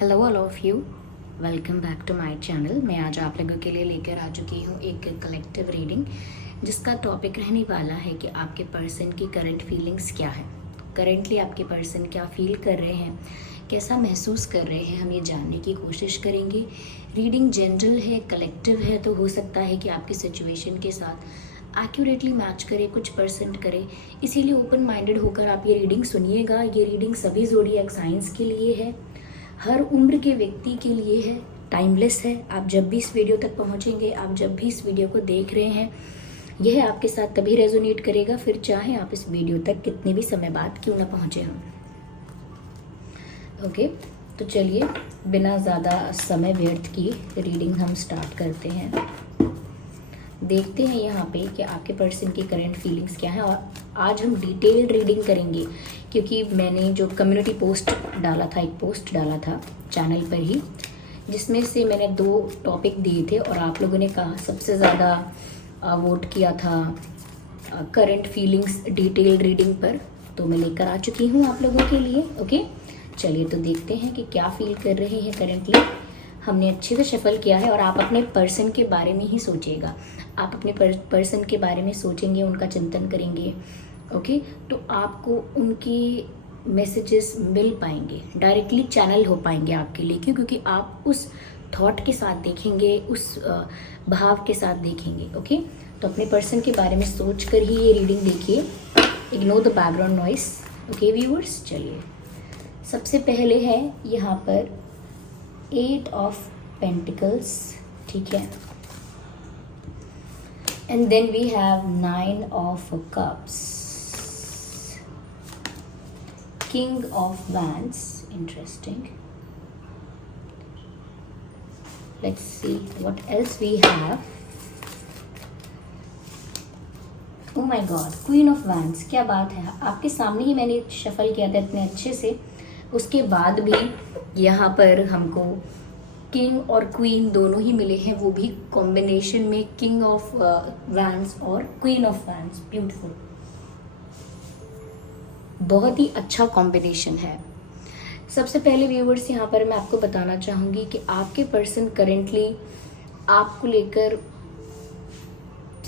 Hello all of you, welcome back to my channel. मैं आज आप लोगों के लिए लेकर आ चुकी हूँ एक कलेक्टिव रीडिंग जिसका टॉपिक रहने वाला है कि आपके पर्सन की करंट फीलिंग्स क्या है। करंटली आपके पर्सन क्या फील कर रहे हैं, कैसा महसूस कर रहे हैं, हम ये जानने की कोशिश करेंगे। रीडिंग जनरल है, कलेक्टिव है, तो हो सकता है कि आपकी सिचुएशन के साथ एक्यूरेटली मैच करे, कुछ परसेंट करे। इसीलिए ओपन माइंडेड होकर आप ये रीडिंग सुनिएगा। ये रीडिंग सभी ज़ोडिएक साइंस के लिए है, हर उम्र के व्यक्ति के लिए है, टाइमलेस है। आप जब भी इस वीडियो तक पहुंचेंगे, आप जब भी इस वीडियो को देख रहे हैं, यह आपके साथ तभी रेजोनेट करेगा, फिर चाहे आप इस वीडियो तक कितने भी समय बाद क्यों ना पहुंचे हम। ओके, तो चलिए बिना ज़्यादा समय व्यर्थ किए रीडिंग हम स्टार्ट करते हैं। देखते हैं यहाँ पे कि आपके पर्सन की करंट फीलिंग्स क्या है। और आज हम डिटेल्ड रीडिंग करेंगे क्योंकि मैंने जो कम्युनिटी पोस्ट डाला था, एक पोस्ट डाला था चैनल पर ही, जिसमें से मैंने 2 टॉपिक दिए थे और आप लोगों ने कहा सबसे ज़्यादा वोट किया था करंट फीलिंग्स डिटेल्ड रीडिंग पर, तो मैं लेकर आ चुकी हूँ आप लोगों के लिए। ओके, चलिए तो देखते हैं कि क्या फील कर रहे हैं करेंटली। हमने अच्छे से शफल किया है और आप अपने पर्सन के बारे में ही सोचिएगा। आप अपने पर्सन के बारे में सोचेंगे, उनका चिंतन करेंगे, ओके, तो आपको उनकी मैसेजेस मिल पाएंगे, डायरेक्टली चैनल हो पाएंगे आपके लिए। क्यों? क्योंकि आप उस थॉट के साथ देखेंगे, उस भाव के साथ देखेंगे। ओके, तो अपने पर्सन के बारे में सोच कर ही ये रीडिंग देखिए। Ignore the background noise. Okay viewers, चलिए सबसे पहले है यहाँ पर 8 ऑफ पेंटिकल्स, ठीक है, and then we have 9 of cups, king of wands, interesting. Let's see what else we have. Oh my God, queen of wands, क्या बात है। आपके सामने ही मैंने शफल किया था इतने अच्छे से, उसके बाद भी यहाँ पर हमको किंग और क्वीन दोनों ही मिले हैं, वो भी कॉम्बिनेशन में, किंग ऑफ वैंड्स और क्वीन ऑफ वैंड्स। ब्यूटीफुल, बहुत ही अच्छा कॉम्बिनेशन है। सबसे पहले व्यूवर्स यहाँ पर मैं आपको बताना चाहूँगी कि आपके पर्सन करेंटली आपको लेकर,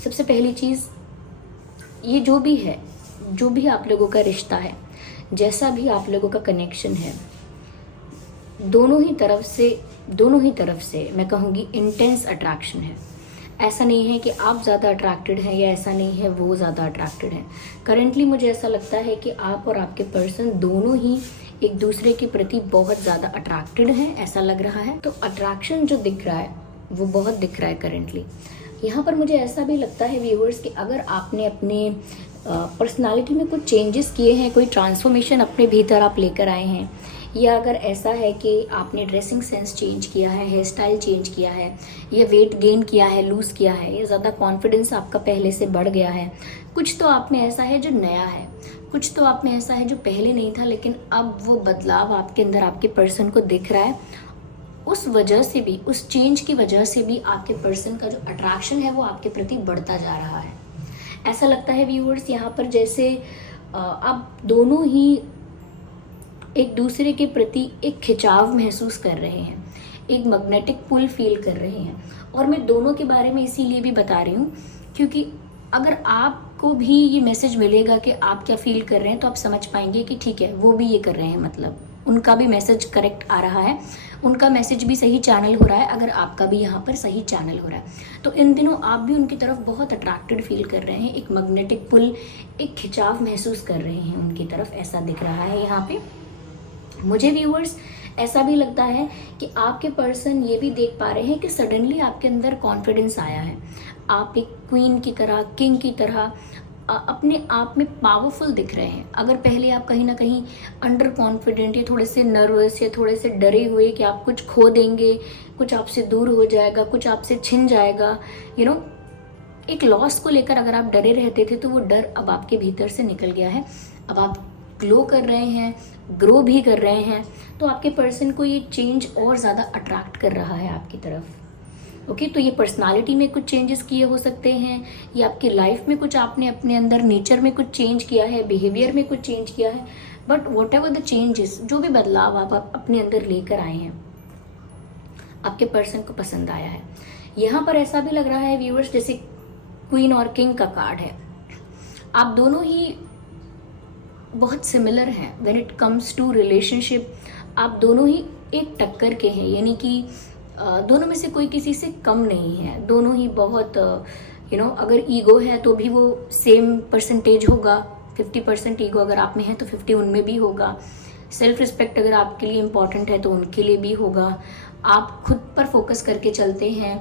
सबसे पहली चीज़ ये जो भी है, जो भी आप लोगों का रिश्ता है, जैसा भी आप लोगों का कनेक्शन है, दोनों ही तरफ से मैं कहूँगी इंटेंस अट्रैक्शन है। ऐसा नहीं है कि आप ज़्यादा अट्रैक्टेड हैं या ऐसा नहीं है वो ज़्यादा अट्रैक्टेड हैं। करेंटली मुझे ऐसा लगता है कि आप और आपके पर्सन दोनों ही एक दूसरे के प्रति बहुत ज़्यादा अट्रैक्टेड हैं, ऐसा लग रहा है। तो अट्रैक्शन जो दिख रहा है वो बहुत दिख रहा है करेंटली। यहाँ पर मुझे ऐसा भी लगता है व्यूअर्स कि अगर आपने अपने पर्सनालिटी में कुछ चेंजेस किए हैं, कोई ट्रांसफॉर्मेशन अपने भीतर आप लेकर आए हैं, या अगर ऐसा है कि आपने ड्रेसिंग सेंस चेंज किया है, हेयर स्टाइल चेंज किया है, या वेट गेन किया है, लूज़ किया है, या ज़्यादा कॉन्फिडेंस आपका पहले से बढ़ गया है, कुछ तो आप में ऐसा है जो नया है, कुछ तो आप में ऐसा है जो पहले नहीं था, लेकिन अब वो बदलाव आपके अंदर, आपके पर्सन को दिख रहा है। उस वजह से भी, उस चेंज की वजह से भी आपके पर्सन का जो अट्रैक्शन है वो आपके प्रति बढ़ता जा रहा है। ऐसा लगता है व्यूअर्स यहाँ पर जैसे आप दोनों ही एक दूसरे के प्रति एक खिंचाव महसूस कर रहे हैं, एक मैग्नेटिक पुल फील कर रहे हैं। और मैं दोनों के बारे में इसीलिए भी बता रही हूँ क्योंकि अगर आपको भी ये मैसेज मिलेगा कि आप क्या फील कर रहे हैं, तो आप समझ पाएंगे कि ठीक है, वो भी ये कर रहे हैं, मतलब उनका भी मैसेज करेक्ट आ रहा है, उनका मैसेज भी सही चैनल हो रहा है, अगर आपका भी यहाँ पर सही चैनल हो रहा है। तो इन दिनों आप भी उनकी तरफ बहुत अट्रैक्टेड फील कर रहे हैं, एक मैग्नेटिक पुल, एक खिंचाव महसूस कर रहे हैं उनकी तरफ, ऐसा दिख रहा है यहाँ पे मुझे व्यूअर्स। ऐसा भी लगता है कि आपके पर्सन ये भी देख पा रहे हैं कि सडनली आपके अंदर कॉन्फिडेंस आया है, आप एक क्वीन की तरह, किंग की तरह अपने आप में पावरफुल दिख रहे हैं। अगर पहले आप कहीं ना कहीं अंडर कॉन्फिडेंट या थोड़े से नर्वस या थोड़े से डरे हुए कि आप कुछ खो देंगे, कुछ आपसे दूर हो जाएगा, कुछ आपसे छिन जाएगा, एक लॉस को लेकर अगर आप डरे रहते थे, तो वो डर अब आपके भीतर से निकल गया है। अब आप ग्लो कर रहे हैं, ग्रो भी कर रहे हैं, तो आपके पर्सन को ये चेंज और ज़्यादा अट्रैक्ट कर रहा है आपकी तरफ। ओके, तो ये पर्सनालिटी में कुछ चेंजेस किए हो सकते हैं, या आपकी लाइफ में कुछ आपने अपने अंदर नेचर में कुछ चेंज किया है, बिहेवियर में कुछ चेंज किया है, but what ever the changes, जो भी बदलाव आप अपने अंदर लेकर आए हैं, आपके पर्सन को पसंद आया है। यहाँ पर ऐसा भी लग रहा है व्यूअर्स जैसे क्वीन और किंग का कार्ड है। आप दोनों ही बहुत सिमिलर हैं when it comes to relationship. आप दोनों ही एक टक्कर के हैं, यानी कि दोनों में से कोई किसी से कम नहीं है। दोनों ही बहुत अगर ईगो है तो भी वो सेम परसेंटेज होगा, 50% ईगो अगर आप में है तो 50 उनमें भी होगा। सेल्फ रिस्पेक्ट अगर आपके लिए इम्पॉर्टेंट है तो उनके लिए भी होगा। आप खुद पर फोकस करके चलते हैं,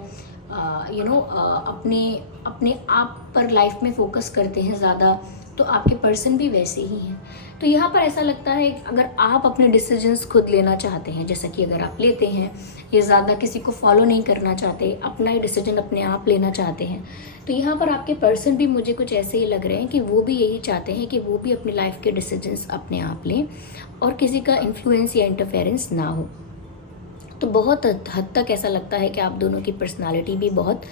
अपने आप पर लाइफ में फोकस करते हैं ज़्यादा, तो आपके पर्सन भी वैसे ही हैं। तो यहाँ पर ऐसा लगता है अगर आप अपने डिसीजंस खुद लेना चाहते हैं, जैसा कि अगर आप लेते हैं, ये ज़्यादा किसी को फॉलो नहीं करना चाहते, अपना ही डिसीजन अपने आप लेना चाहते हैं, तो यहाँ पर आपके पर्सन भी मुझे कुछ ऐसे ही लग रहे हैं कि वो भी यही चाहते हैं कि वो भी अपनी लाइफ के डिसीजंस अपने आप लें और किसी का इन्फ्लुएंस या इंटरफेरेंस ना हो। तो बहुत हद तक ऐसा लगता है कि आप दोनों की पर्सनालिटी भी बहुत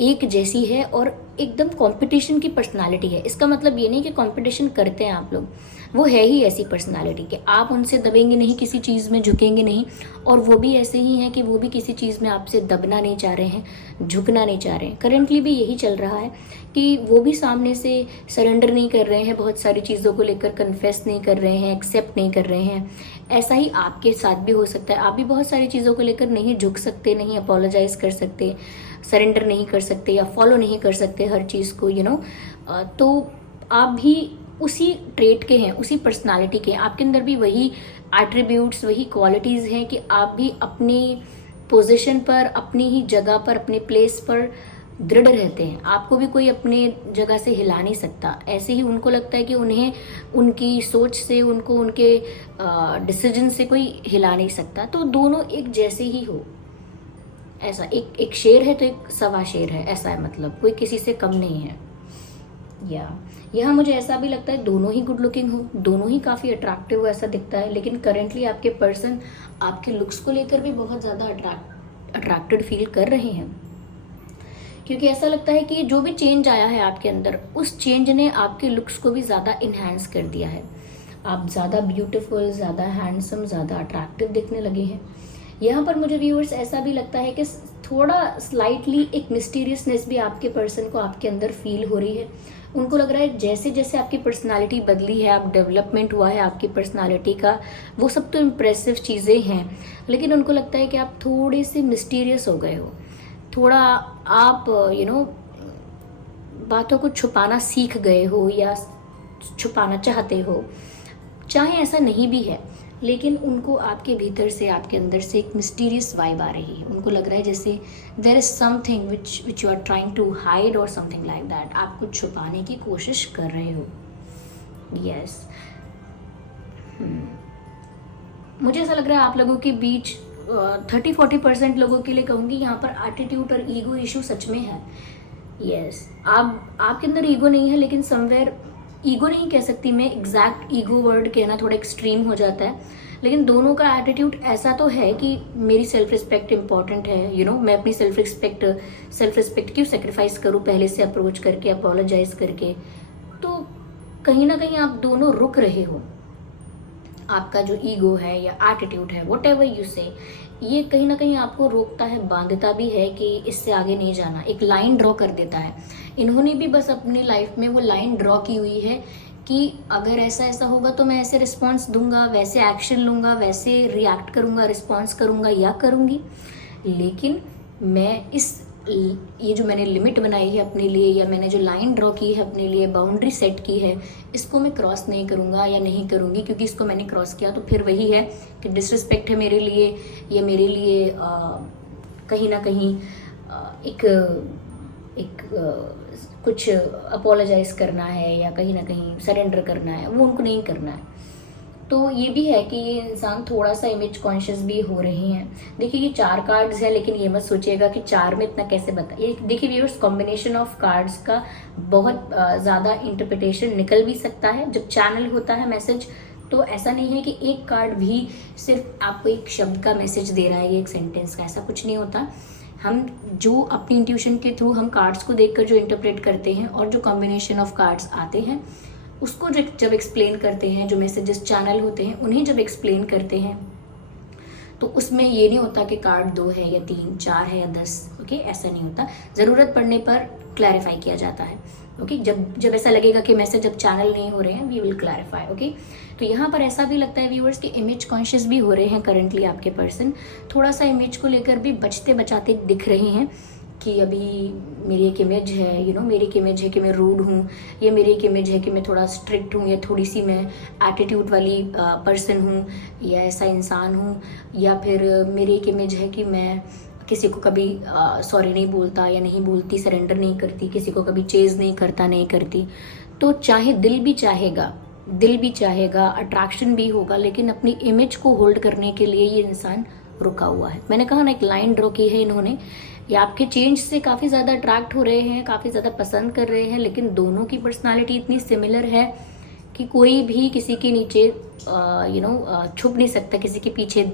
एक जैसी है और एकदम कंपटीशन की पर्सनालिटी है। इसका मतलब ये नहीं कि कंपटीशन करते हैं आप लोग, वो है ही ऐसी पर्सनालिटी कि आप उनसे दबेंगे नहीं, किसी चीज़ में झुकेंगे नहीं, और वो भी ऐसे ही हैं कि वो भी किसी चीज़ में आपसे दबना नहीं चाह रहे हैं, झुकना नहीं चाह रहे हैं। करेंटली भी यही चल रहा है कि वो भी सामने से सरेंडर नहीं कर रहे हैं, बहुत सारी चीज़ों को लेकर कन्फेस नहीं कर रहे हैं, एक्सेप्ट नहीं कर रहे हैं। ऐसा ही आपके साथ भी हो सकता है, आप भी बहुत सारी चीज़ों को लेकर नहीं झुक सकते, नहीं अपोलोजाइज कर सकते, सरेंडर नहीं कर सकते या फॉलो नहीं कर सकते हर चीज़ को, तो आप भी उसी ट्रेट के हैं, उसी पर्सनालिटी के हैं। आपके अंदर भी वही एट्रीब्यूट्स, वही क्वालिटीज़ हैं कि आप भी अपनी पोजीशन पर, अपनी ही जगह पर, अपने प्लेस पर दृढ़ रहते हैं। आपको भी कोई अपने जगह से हिला नहीं सकता। ऐसे ही उनको लगता है कि उन्हें उनकी सोच से, उनको उनके डिसीजन से कोई हिला नहीं सकता। तो दोनों एक जैसे ही हो, ऐसा एक शेर है तो एक सवा शेर है, ऐसा है, मतलब कोई किसी से कम नहीं है। यहाँ मुझे ऐसा भी लगता है दोनों ही गुड लुकिंग हो, दोनों ही काफ़ी अट्रैक्टिव हो, ऐसा दिखता है। लेकिन करेंटली आपके पर्सन आपके लुक्स को लेकर भी बहुत ज़्यादा अट्रैक्टेड फील कर रहे हैं, क्योंकि ऐसा लगता है कि जो भी चेंज आया है आपके अंदर, उस चेंज ने आपके लुक्स को भी ज़्यादा इन्हांस कर दिया है। आप ज़्यादा ब्यूटीफुल, ज़्यादा हैंडसम, ज़्यादा अट्रैक्टिव दिखने लगे हैं। यहाँ पर मुझे व्यूअर्स ऐसा भी लगता है कि थोड़ा स्लाइटली एक मिस्टीरियसनेस भी आपके पर्सन को आपके अंदर फील हो रही है। उनको लग रहा है जैसे जैसे आपकी पर्सनालिटी बदली है, आप डेवलपमेंट हुआ है आपकी पर्सनालिटी का, वो सब तो इम्प्रेसिव चीज़ें हैं, लेकिन उनको लगता है कि आप थोड़े से मिस्टीरियस हो गए हो, थोड़ा आप बातों को छुपाना सीख गए हो या छुपाना चाहते हो। चाहे ऐसा नहीं भी है, लेकिन उनको आपके भीतर से, आपके अंदर से एक मिस्टीरियस वाइब आ रही है। उनको लग रहा है जैसे there is something which you are trying to hide और समथिंग लाइक दैट। आप कुछ छुपाने की कोशिश कर रहे हो। यस, मुझे ऐसा लग रहा है आप लोगों के बीच 30-40% लोगों के लिए कहूँगी यहाँ पर एटीट्यूड और ईगो इशू सच में है। यस, आपके अंदर ईगो नहीं है, लेकिन समवेयर, ईगो नहीं कह सकती मैं, एग्जैक्ट ईगो वर्ड कहना थोड़ा एक्सट्रीम हो जाता है, लेकिन दोनों का एटीट्यूड ऐसा तो है कि मेरी सेल्फ रिस्पेक्ट इंपॉर्टेंट है। मैं अपनी सेल्फ रिस्पेक्ट क्यों सेक्रीफाइस करूँ पहले से अप्रोच करके, अपोलोजाइज करके। तो कहीं ना कहीं आप दोनों रुक रहे हो। आपका जो ईगो है या एटीट्यूड है, वट एवर यू से, ये कहीं ना कहीं आपको रोकता है, बांधता भी है कि इससे आगे नहीं जाना, एक लाइन ड्रॉ कर देता है। इन्होंने भी बस अपनी लाइफ में वो लाइन ड्रॉ की हुई है कि अगर ऐसा ऐसा होगा तो मैं ऐसे रिस्पॉन्स दूंगा, वैसे एक्शन लूँगा, वैसे रिएक्ट करूँगा, रिस्पॉन्स करूँगा या करूँगी। लेकिन मैं ये जो मैंने लिमिट बनाई है अपने लिए, या मैंने जो लाइन ड्रॉ की है अपने लिए, बाउंड्री सेट की है, इसको मैं क्रॉस नहीं करूँगा या नहीं करूँगी, क्योंकि इसको मैंने क्रॉस किया तो फिर वही है कि डिसरिस्पेक्ट है मेरे लिए, या मेरे लिए कहीं ना कहीं कुछ अपोलोजाइज करना है या कहीं ना कहीं सरेंडर करना है, वो उनको नहीं करना है। तो ये भी है कि ये इंसान थोड़ा सा इमेज कॉन्शियस भी हो रहे हैं। देखिए ये 4 कार्ड्स है, लेकिन ये मत सोचिएगा कि 4 में इतना कैसे बता। ये देखिए व्यूअर्स, कॉम्बिनेशन ऑफ कार्ड्स का बहुत ज़्यादा इंटरप्रिटेशन निकल भी सकता है जब चैनल होता है मैसेज। तो ऐसा नहीं है कि एक कार्ड भी सिर्फ आपको एक शब्द का मैसेज दे रहा है, एक सेंटेंस का, ऐसा कुछ नहीं होता। हम जो अपनी इंट्यूशन के थ्रू हम कार्ड्स को देखकर जो इंटरप्रेट करते हैं और जो कॉम्बिनेशन ऑफ कार्ड्स आते हैं उसको जब एक्सप्लेन करते हैं, जो मैसेजेस चैनल होते हैं उन्हें जब एक्सप्लेन करते हैं, तो उसमें ये नहीं होता कि कार्ड 2 है या 3, 4 है या 10। ओके, ऐसा नहीं होता। ज़रूरत पड़ने पर क्लैरिफाई किया जाता है। ओके, जब ऐसा लगेगा कि मैसेज जब चैनल नहीं हो रहे हैं, वी विल क्लैरिफाई। ओके, तो यहाँ पर ऐसा भी लगता है व्यूअर्स कि इमेज कॉन्शियस भी हो रहे हैं करंटली आपके पर्सन, थोड़ा सा इमेज को लेकर भी बचते बचाते दिख रहे हैं कि अभी मेरी एक इमेज है, मेरी एक इमेज है कि मैं रूड हूँ, या मेरी एक इमेज है कि मैं थोड़ा स्ट्रिक्ट हूँ, या थोड़ी सी मैं एटीट्यूड वाली पर्सन हूँ, या ऐसा इंसान हूँ, या फिर मेरी एक इमेज है कि मैं किसी को कभी सॉरी नहीं बोलता या नहीं बोलती, सरेंडर नहीं करती, किसी को कभी चेज़ नहीं करता, नहीं करती। तो चाहे दिल भी चाहेगा, अट्रैक्शन भी होगा, लेकिन अपनी इमेज को होल्ड करने के लिए ये इंसान रुका हुआ है। मैंने कहा ना, एक लाइन ड्रॉ की है इन्होंने, ये आपके चेंज से काफ़ी ज़्यादा अट्रैक्ट हो रहे हैं, काफ़ी ज़्यादा पसंद कर रहे हैं, लेकिन दोनों की पर्सनालिटी इतनी सिमिलर है कि कोई भी किसी के नीचे छुप नहीं सकता, किसी के पीछे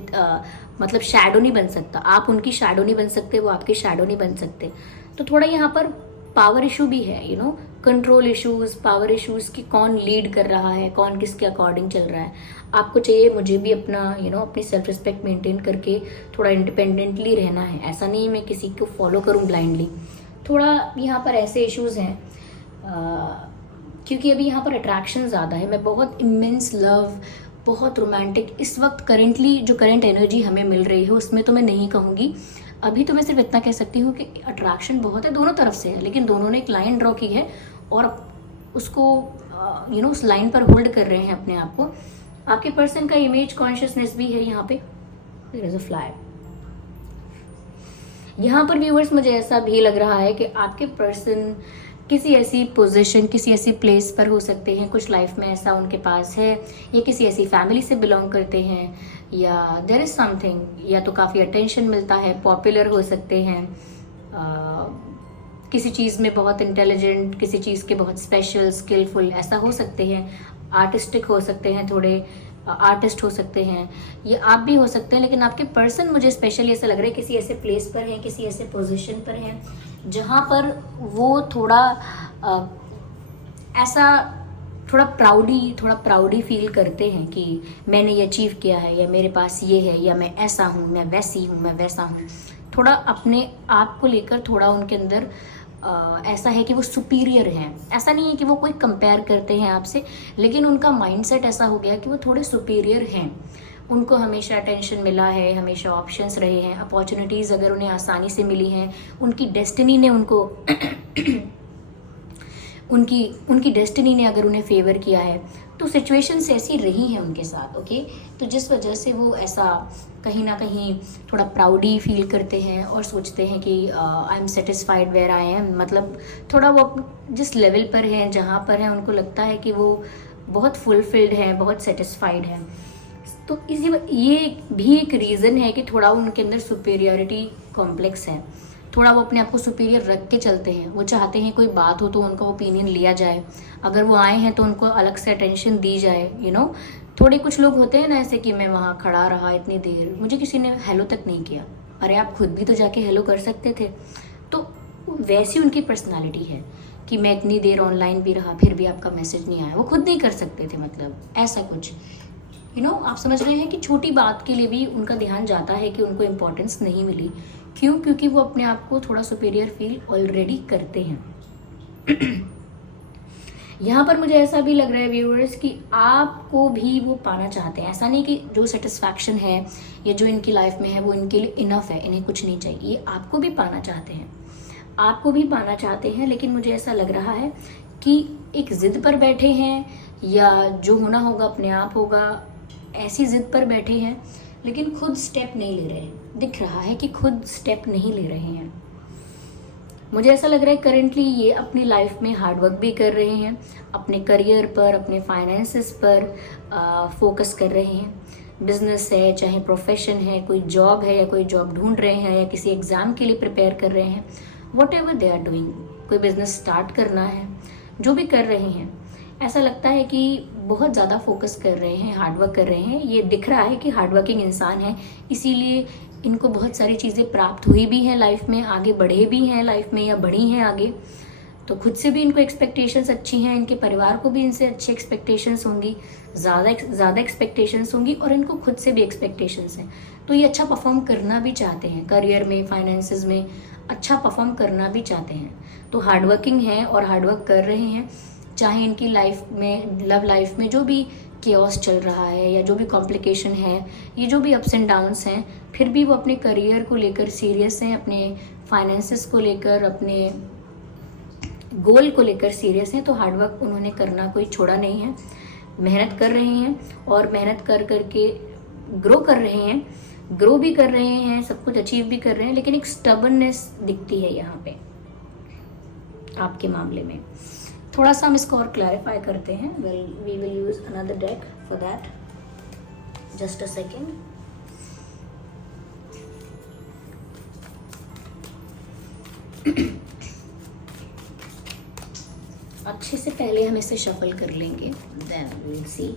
मतलब शैडो नहीं बन सकता। आप उनकी शैडो नहीं बन सकते, वो आपकी शैडो नहीं बन सकते। तो थोड़ा यहाँ पर पावर इशू भी है, कंट्रोल इश्यूज, पावर इश्यूज की कौन लीड कर रहा है, कौन किसके अकॉर्डिंग चल रहा है। आपको चाहिए, मुझे भी अपना अपनी सेल्फ रिस्पेक्ट मेंटेन करके थोड़ा इंडिपेंडेंटली रहना है। ऐसा नहीं मैं किसी को फॉलो करूं ब्लाइंडली। थोड़ा यहाँ पर ऐसे इश्यूज हैं क्योंकि अभी यहाँ पर अट्रैक्शन ज़्यादा है। मैं बहुत इमेंस लव, बहुत रोमांटिक इस वक्त करेंटली जो करंट एनर्जी हमें मिल रही है उसमें तो मैं नहीं कहूँगी। अभी तो मैं सिर्फ इतना कह सकती हूँ कि अट्रैक्शन बहुत है, दोनों तरफ से है, लेकिन दोनों ने एक लाइन ड्रॉ की है और उसको उस लाइन पर होल्ड कर रहे हैं अपने आप को। आपके पर्सन का इमेज कॉन्शियसनेस भी है यहाँ पे। There is a fly. यहाँ पर व्यूअर्स मुझे ऐसा भी लग रहा है कि आपके पर्सन किसी ऐसी पोजीशन, किसी ऐसी प्लेस पर हो सकते हैं, कुछ लाइफ में ऐसा उनके पास है, या किसी ऐसी फैमिली से बिलोंग करते हैं, या देयर इज समथिंग, या तो काफ़ी अटेंशन मिलता है, पॉपुलर हो सकते हैं, किसी चीज़ में बहुत इंटेलिजेंट, किसी चीज़ के बहुत स्पेशल, स्किलफुल ऐसा हो सकते हैं, आर्टिस्टिक हो सकते हैं, थोड़े आर्टिस्ट हो सकते हैं, ये आप भी हो सकते हैं। लेकिन आपके पर्सन मुझे स्पेशली ऐसा लग रहा है किसी ऐसे प्लेस पर हैं, किसी ऐसे पोजीशन पर हैं जहाँ पर वो थोड़ा ऐसा थोड़ा प्राउडी फील करते हैं कि मैंने ये अचीव किया है, या मेरे पास ये है, या मैं ऐसा हूँ, मैं वैसी हूँ, मैं वैसा हूँ। थोड़ा अपने आप को लेकर थोड़ा उनके अंदर ऐसा है कि वो सुपीरियर हैं। ऐसा नहीं है कि वो कोई कंपेयर करते हैं आपसे, लेकिन उनका माइंडसेट ऐसा हो गया कि वो थोड़े सुपीरियर हैं। उनको हमेशा अटेंशन मिला है, हमेशा ऑप्शंस रहे हैं, अपॉर्चुनिटीज़ अगर उन्हें आसानी से मिली हैं, उनकी डेस्टिनी ने उनको उनकी डेस्टिनी ने अगर उन्हें फेवर किया है, तो सिचुएशंस ऐसी रही हैं उनके साथ। ओके, तो जिस वजह से वो ऐसा कहीं ना कहीं थोड़ा प्राउडी फील करते हैं और सोचते हैं कि I am satisfied where I am, मतलब थोड़ा वो जिस लेवल पर है, जहाँ पर है, उनको लगता है कि वो बहुत फुलफिल्ड है, बहुत सेटिस्फाइड है। तो ये भी एक रीज़न है कि थोड़ा उनके अंदर सुपीरियरिटी कॉम्प्लेक्स है, थोड़ा वो अपने आप को सुपीरियर रख के चलते हैं। वो चाहते हैं कोई बात हो तो उनका ओपिनियन लिया जाए, अगर वो आए हैं तो उनको अलग से अटेंशन दी जाए। थोड़े कुछ लोग होते हैं ना ऐसे कि मैं वहाँ खड़ा रहा इतनी देर, मुझे किसी ने हेलो तक नहीं किया। अरे आप खुद भी तो जाके हेलो कर सकते थे। तो वैसी उनकी पर्सनालिटी है कि मैं इतनी देर ऑनलाइन भी रहा फिर भी आपका मैसेज नहीं आया, वो खुद नहीं कर सकते थे, मतलब ऐसा कुछ। आप समझ रहे हैं कि छोटी बात के लिए भी उनका ध्यान जाता है कि उनको इम्पोर्टेंस नहीं मिली। क्यों? क्योंकि वो अपने आप को थोड़ा सुपीरियर फील ऑलरेडी करते हैं। यहाँ पर मुझे ऐसा भी लग रहा है व्यूअर्स कि आपको भी वो पाना चाहते हैं। ऐसा नहीं कि जो सेटिस्फैक्शन है या जो इनकी लाइफ में है वो इनके लिए इनफ है, इन्हें कुछ नहीं चाहिए। ये आपको भी पाना चाहते हैं, आपको भी पाना चाहते हैं, लेकिन मुझे ऐसा लग रहा है कि एक ज़िद पर बैठे हैं, या जो होना होगा अपने आप होगा, ऐसी ज़िद पर बैठे हैं, लेकिन खुद स्टेप नहीं ले रहे हैं। दिख रहा है कि खुद स्टेप नहीं ले रहे हैं। मुझे ऐसा लग रहा है करेंटली ये अपनी लाइफ में हार्डवर्क भी कर रहे हैं, अपने करियर पर, अपने फाइनेंसेस पर फोकस कर रहे हैं। बिजनेस है, चाहे प्रोफेशन है, कोई जॉब है या कोई जॉब ढूंढ रहे हैं, या किसी एग्ज़ाम के लिए प्रिपेयर कर रहे हैं, whatever they are doing, कोई बिजनेस स्टार्ट करना है, जो भी कर रहे हैं, ऐसा लगता है कि बहुत ज़्यादा फोकस कर रहे हैं, हार्डवर्क कर रहे हैं। ये दिख रहा है कि हार्डवर्किंग इंसान है, इसीलिए इनको बहुत सारी चीज़ें प्राप्त हुई भी हैं लाइफ में, आगे बढ़े भी हैं लाइफ में या बढ़ी हैं आगे। तो खुद से भी इनको एक्सपेक्टेशंस अच्छी हैं, इनके परिवार को भी इनसे अच्छी एक्सपेक्टेशंस होंगी, ज़्यादा एक्सपेक्टेशंस होंगी, और इनको खुद से भी एक्सपेक्टेशंस हैं। तो ये अच्छा परफॉर्म करना भी चाहते हैं, करियर में, फाइनेंसेस में अच्छा परफॉर्म करना भी चाहते हैं। तो हार्डवर्किंग हैं और हार्डवर्क कर रहे हैं, चाहे इनकी लाइफ में, लव लाइफ में जो भी केओस चल रहा है या जो भी कॉम्प्लिकेशन है, ये जो भी अप्स एंड डाउन्स हैं, फिर भी वो अपने करियर को लेकर सीरियस हैं, अपने फाइनेंसेस को लेकर, अपने गोल को लेकर सीरियस हैं। तो हार्डवर्क उन्होंने करना कोई छोड़ा नहीं है, मेहनत कर रहे हैं और मेहनत कर करके ग्रो कर रहे हैं, ग्रो भी कर रहे हैं, सब कुछ अचीव भी कर रहे हैं, लेकिन एक स्टबर्ननेस दिखती है यहाँ पे आपके मामले में। थोड़ा सा हम इसको और क्लैरिफाई करते हैं। Well, we will use another deck for that, just a second. अच्छे से पहले हम इसे शफल कर लेंगे, देन वी विल सी।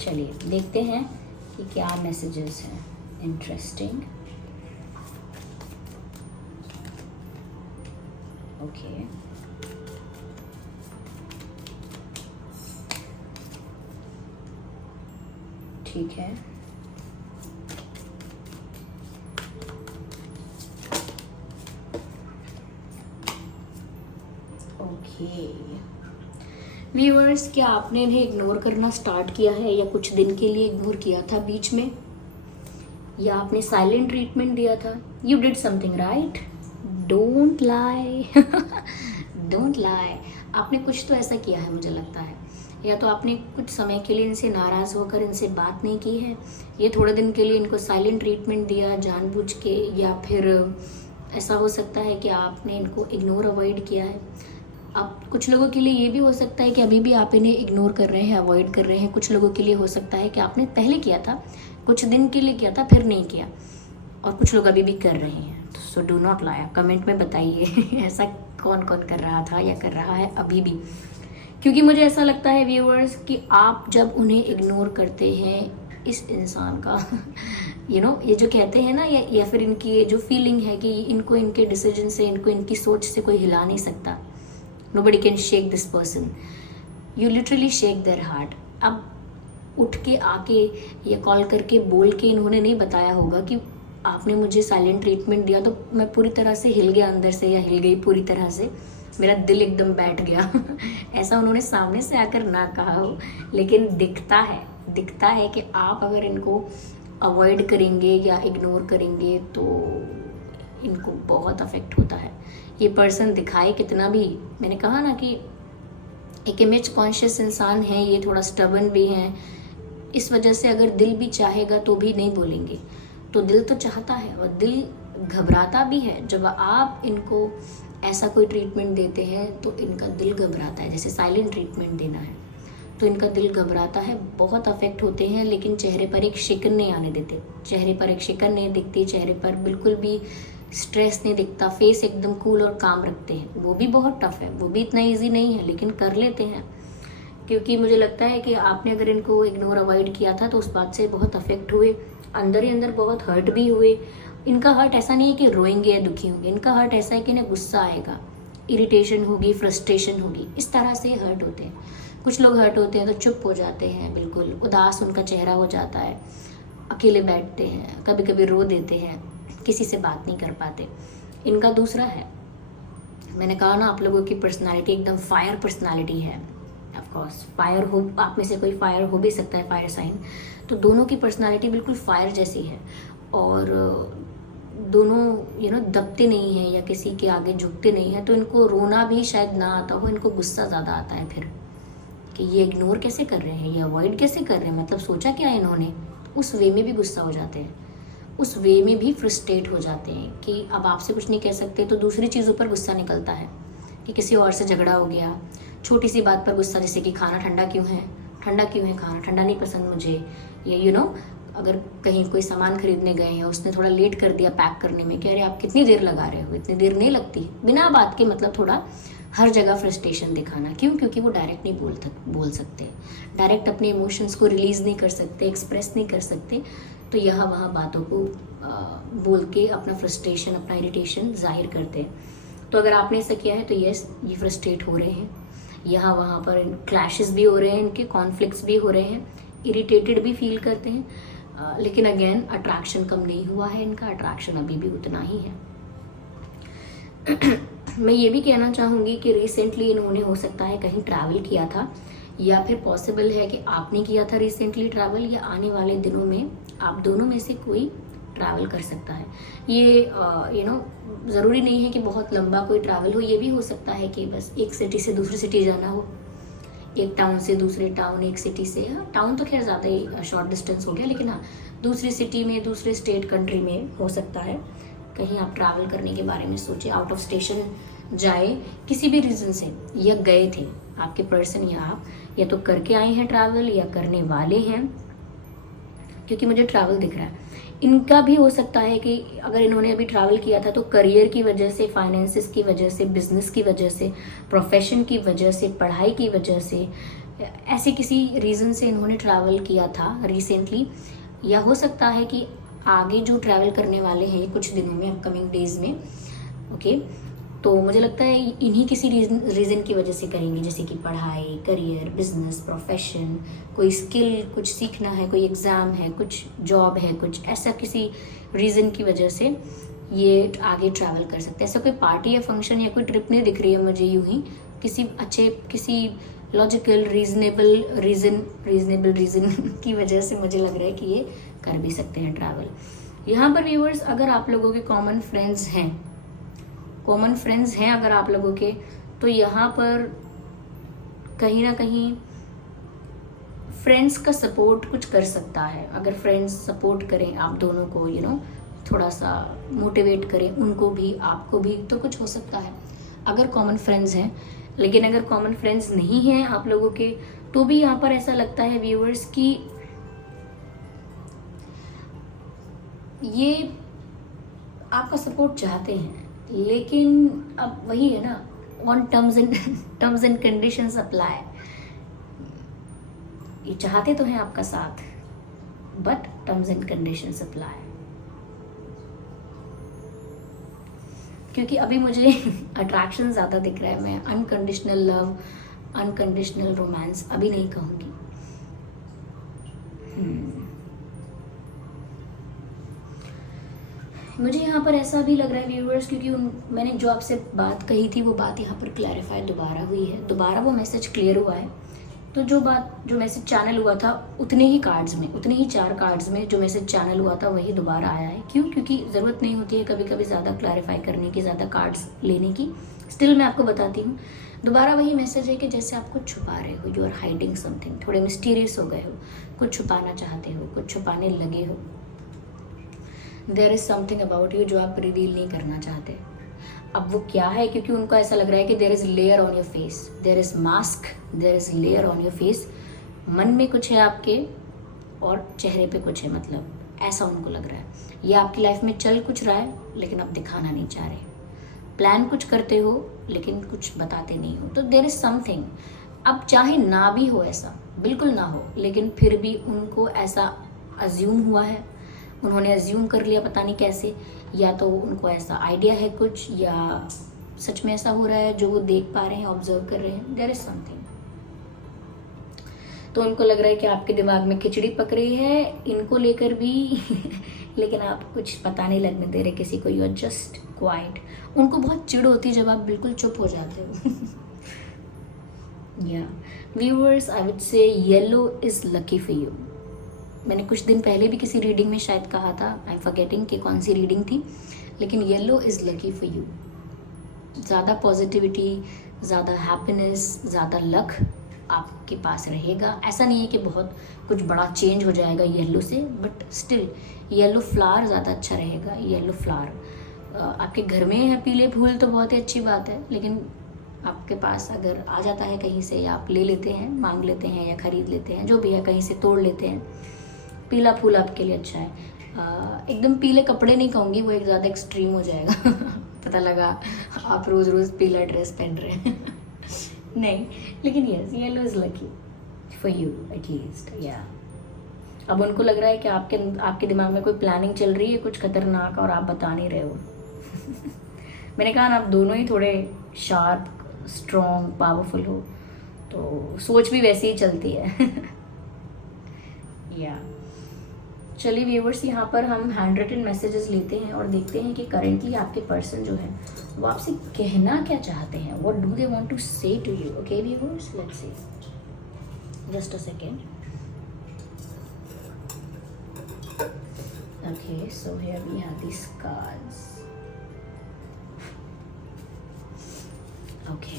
चलिए देखते हैं कि क्या मैसेजेस हैं इंटरेस्टिंग। ओके, ठीक है। ओके व्यूअर्स, क्या आपने इन्हें इग्नोर करना स्टार्ट किया है या कुछ दिन के लिए इग्नोर किया था बीच में, या आपने साइलेंट ट्रीटमेंट दिया था? You did something right, don't lie don't lie. आपने कुछ तो ऐसा किया है मुझे लगता है, या तो आपने कुछ समय के लिए इनसे नाराज़ होकर इनसे बात नहीं की है, ये थोड़े दिन के लिए इनको साइलेंट ट्रीटमेंट दिया जानबूझ के, या फिर ऐसा हो सकता है कि आपने इनको इग्नोर अवॉइड किया है। अब कुछ लोगों के लिए ये भी हो सकता है कि अभी भी आप इन्हें इग्नोर कर रहे हैं, अवॉइड कर रहे हैं। कुछ लोगों के लिए हो सकता है कि आपने पहले किया था, कुछ दिन के लिए किया था, फिर नहीं किया, और कुछ लोग अभी भी कर रहे हैं। तो so do not lie, comment में बताइए ऐसा कौन कौन कर रहा था या कर रहा है अभी भी। क्योंकि मुझे ऐसा लगता है व्यूअर्स कि आप जब उन्हें इग्नोर करते हैं, इस इंसान का ये जो कहते हैं ना, या फिर इनकी ये जो फीलिंग है कि इनको इनके डिसीजन से, इनको इनकी सोच से कोई हिला नहीं सकता। Nobody can shake this person. You literally shake their heart. अब उठ के आके या कॉल करके बोल के इन्होंने नहीं बताया होगा कि आपने मुझे साइलेंट ट्रीटमेंट दिया तो मैं पूरी तरह से हिल गया अंदर से, या हिल गई पूरी तरह से, मेरा दिल एकदम बैठ गया ऐसा उन्होंने सामने से आकर ना कहा हो, लेकिन दिखता है कि आप अगर इनको अवॉइड करेंगे या इग्नोर करेंगे तो इनको बहुत अफेक्ट होता है। ये पर्सन दिखाए कितना भी, मैंने कहा ना कि एक इमेज कॉन्शियस इंसान है, ये थोड़ा स्टबर्न भी हैं, इस वजह से अगर दिल भी चाहेगा तो भी नहीं बोलेंगे। तो दिल तो चाहता है और दिल घबराता भी है। जब आप इनको ऐसा कोई ट्रीटमेंट देते हैं तो इनका दिल घबराता है, जैसे साइलेंट ट्रीटमेंट देना है तो इनका दिल घबराता है, बहुत अफेक्ट होते हैं, लेकिन चेहरे पर एक शिकन नहीं आने देते, चेहरे पर एक शिकन नहीं दिखती, चेहरे पर बिल्कुल भी स्ट्रेस नहीं दिखता, फेस एकदम कूल और काम रखते हैं। वो भी बहुत टफ है, वो भी इतना इजी नहीं है, लेकिन कर लेते हैं। क्योंकि मुझे लगता है कि आपने अगर इनको इग्नोर अवॉइड किया था तो उस बात से बहुत अफेक्ट हुए, अंदर ही अंदर बहुत हर्ट भी हुए। इनका हर्ट ऐसा नहीं है कि रोएंगे या दुखी होंगे, इनका हर्ट ऐसा है कि इन्हें गुस्सा आएगा, इरिटेशन होगी, फ्रस्ट्रेशन होगी, इस तरह से हर्ट होते हैं। कुछ लोग हर्ट होते हैं तो चुप हो जाते हैं, बिल्कुल उदास उनका चेहरा हो जाता है, अकेले बैठते हैं, कभी कभी रो देते हैं, किसी से बात नहीं कर पाते। इनका दूसरा है, मैंने कहा ना आप लोगों की पर्सनालिटी एकदम फायर पर्सनालिटी है। ऑफ कोर्स फायर हो, आप में से कोई फायर हो भी सकता है, फायर साइन। तो दोनों की पर्सनालिटी बिल्कुल फायर जैसी है, और दोनों दबते नहीं हैं या किसी के आगे झुकते नहीं हैं। तो इनको रोना भी शायद ना आता हो, इनको गुस्सा ज़्यादा आता है फिर कि ये इग्नोर कैसे कर रहे हैं, ये अवॉइड कैसे कर रहे हैं, मतलब सोचा क्या इन्होंने। उस वे में भी गुस्सा हो जाते हैं, उस वे में भी फ्रस्ट्रेट हो जाते हैं कि अब आपसे कुछ नहीं कह सकते, तो दूसरी चीज़ों पर गुस्सा निकलता है कि किसी और से झगड़ा हो गया, छोटी सी बात पर गुस्सा, जैसे कि खाना ठंडा क्यों है, खाना ठंडा नहीं पसंद मुझे, ये अगर कहीं कोई सामान खरीदने गए हैं, उसने थोड़ा लेट कर दिया पैक करने में, कह रहे आप कितनी देर लगा रहे हो, इतनी देर नहीं लगती, बिना बात के मतलब थोड़ा हर जगह फ्रस्ट्रेशन दिखाना। क्यों? क्योंकि वो डायरेक्ट नहीं बोल सकते, डायरेक्ट अपने इमोशंस को रिलीज़ नहीं कर सकते, एक्सप्रेस नहीं कर सकते। तो यहाँ वहाँ बातों को बोल के अपना फ्रस्ट्रेशन, अपना इरिटेशन जाहिर करते हैं। तो अगर आपने ऐसा किया है तो यस, ये फ्रस्ट्रेट हो रहे हैं, यहाँ वहाँ पर क्लैशेस भी हो रहे हैं, इनके कॉन्फ्लिक्ट्स भी हो रहे हैं, इरिटेटेड भी फील करते हैं। लेकिन अगेन अट्रैक्शन कम नहीं हुआ है, इनका अट्रैक्शन अभी भी उतना ही है। मैं ये भी कहना चाहूँगी कि रिसेंटली इन्होंने हो सकता है कहीं ट्रैवल किया था, या फिर पॉसिबल है कि आपने किया था रिसेंटली ट्रैवल, या आने वाले दिनों में आप दोनों में से कोई ट्रैवल कर सकता है। ये ज़रूरी नहीं है कि बहुत लंबा कोई ट्रैवल हो, ये भी हो सकता है कि बस एक सिटी से दूसरी सिटी जाना हो, एक टाउन से दूसरे टाउन, एक सिटी से, हाँ टाउन तो खैर ज़्यादा ही शॉर्ट डिस्टेंस हो गया, लेकिन हाँ दूसरी सिटी में, दूसरे स्टेट, कंट्री में हो सकता है कहीं आप ट्रैवल करने के बारे में सोचे, आउट ऑफ स्टेशन जाए किसी भी रीज़न से, या गए थे आपके पर्सन या आप, या तो करके आए हैं ट्रैवल या करने वाले हैं, क्योंकि मुझे ट्रैवल दिख रहा है। इनका भी हो सकता है कि अगर इन्होंने अभी ट्रैवल किया था तो करियर की वजह से, फाइनेंसिस की वजह से, बिजनेस की वजह से, प्रोफेशन की वजह से, पढ़ाई की वजह से, ऐसे किसी रीज़न से इन्होंने ट्रैवल किया था रिसेंटली। या हो सकता है कि आगे जो ट्रैवल करने वाले हैं कुछ दिनों में, अपकमिंग डेज में, ओके, तो मुझे लगता है इन्हीं किसी रीज़न की वजह से करेंगे, जैसे कि पढ़ाई, करियर, बिजनेस, प्रोफेशन, कोई स्किल कुछ सीखना है, कोई एग्ज़ाम है, कुछ जॉब है, कुछ ऐसा किसी रीज़न की वजह से ये आगे ट्रैवल कर सकते हैं। ऐसा कोई पार्टी या फंक्शन या कोई ट्रिप नहीं दिख रही है मुझे यूं ही, किसी लॉजिकल रीजनेबल रीज़न की वजह से मुझे लग रहा है कि ये कर भी सकते हैं ट्रैवल। यहाँ पर व्यूअर्स, अगर आप लोगों के कॉमन फ्रेंड्स हैं अगर आप लोगों के, तो यहाँ पर कहीं ना कहीं फ्रेंड्स का सपोर्ट कुछ कर सकता है। अगर फ्रेंड्स सपोर्ट करें आप दोनों को, थोड़ा सा मोटिवेट करें उनको भी, आपको भी, तो कुछ हो सकता है अगर कॉमन फ्रेंड्स हैं। लेकिन अगर कॉमन फ्रेंड्स नहीं हैं आप लोगों के, तो भी यहाँ पर ऐसा लगता है व्यूअर्स कि ये आपका सपोर्ट चाहते हैं, लेकिन अब वही है ना, on terms and conditions apply. ये चाहते तो हैं आपका साथ, but terms and conditions apply. क्योंकि अभी मुझे अट्रैक्शन ज़्यादा दिख रहा है, मैं अनकंडीशनल लव, अनकंडीशनल रोमांस अभी नहीं कहूँगी। मुझे यहाँ पर ऐसा भी लग रहा है व्यूअर्स, क्योंकि मैंने जो आपसे बात कही थी वो बात यहाँ पर क्लैरिफाई दोबारा हुई है, दोबारा वो मैसेज क्लियर हुआ है। तो जो मैसेज चैनल हुआ था उतने ही 4 कार्ड्स में जो मैसेज चैनल हुआ था वही दोबारा आया है। क्यों? क्योंकि ज़रूरत नहीं होती है कभी कभी ज़्यादा क्लैरिफाई करने की, ज़्यादा कार्ड्स लेने की। स्टिल मैं आपको बताती हूँ, दोबारा वही मैसेज है कि जैसे आप कुछ छुपा रहे हो, यू आर हाइडिंग समथिंग, थोड़े मिस्टीरियस हो गए हो, कुछ छुपाना चाहते हो, कुछ छुपाने लगे हो। There is something about you जो आप रिवील नहीं करना चाहते। अब वो क्या है? क्योंकि उनको ऐसा लग रहा है कि there is layer on your face, there is mask, there is layer on your face. मन में कुछ है आपके और चेहरे पे कुछ है, मतलब ऐसा उनको लग रहा है। ये आपकी लाइफ में चल कुछ रहा है लेकिन आप दिखाना नहीं चाह रहे, प्लान कुछ करते हो लेकिन कुछ बताते नहीं हो। तो देयर इज समथिंग। अब चाहे ना भी हो, ऐसा बिल्कुल ना हो, लेकिन फिर भी उनको ऐसा अज्यूम हुआ है, उन्होंने अज्यूम कर लिया, पता नहीं कैसे, या तो उनको ऐसा आइडिया है कुछ, या सच में ऐसा हो रहा है जो वो देख पा रहे हैं, ऑब्जर्व कर रहे हैं। There is something. तो उनको लग रहा है कि आपके दिमाग में खिचड़ी पक रही है इनको लेकर भी लेकिन आप कुछ पता नहीं लगने दे रहे किसी को, यू आर जस्ट क्वाइट। उनको बहुत चिढ़ होती है जब आप बिल्कुल चुप हो जाते हो। या viewers, I would say yellow is lucky for you. मैंने कुछ दिन पहले भी किसी रीडिंग में शायद कहा था, आई एम फॉरगेटिंग कि कौन सी रीडिंग थी, लेकिन yellow is lucky for you. ज़्यादा पॉजिटिविटी, ज़्यादा हैप्पीनेस, ज़्यादा लक आपके पास रहेगा। ऐसा नहीं है कि बहुत कुछ बड़ा चेंज हो जाएगा येलो से, बट स्टिल येलो फ्लावर ज़्यादा अच्छा रहेगा। येलो फ्लावर आपके घर में है, पीले फूल तो बहुत ही अच्छी बात है, लेकिन आपके पास अगर आ जाता है कहीं से, या आप ले लेते हैं, मांग लेते हैं या ख़रीद लेते हैं, जो भी है, कहीं से तोड़ लेते हैं, पीला फूल आपके लिए अच्छा है। एकदम पीले कपड़े नहीं कहूँगी, वो एक ज़्यादा एक्सट्रीम हो जाएगा। पता पता लगा आप रोज़ रोज़ पीला ड्रेस पहन रहे हैं। नहीं, लेकिन yes, yellow is lucky for you at least. या अब उनको लग रहा है कि आपके दिमाग में कोई प्लानिंग चल रही है कुछ खतरनाक, और आप बता नहीं रहे हो। मैंने कहा ना, आप दोनों ही थोड़े शार्प, स्ट्रॉन्ग, पावरफुल हो, तो सोच भी वैसी ही चलती है। या चलिए व्यूअर्स, यहाँ पर हम हैंड रिटन मैसेजेस लेते हैं और देखते हैं कि करेंटली आपके पर्सन जो है वो आपसे कहना क्या चाहते हैं। What do they want to say to you? Okay viewers, let's see, just a second. Okay, so here we have these cards. Okay.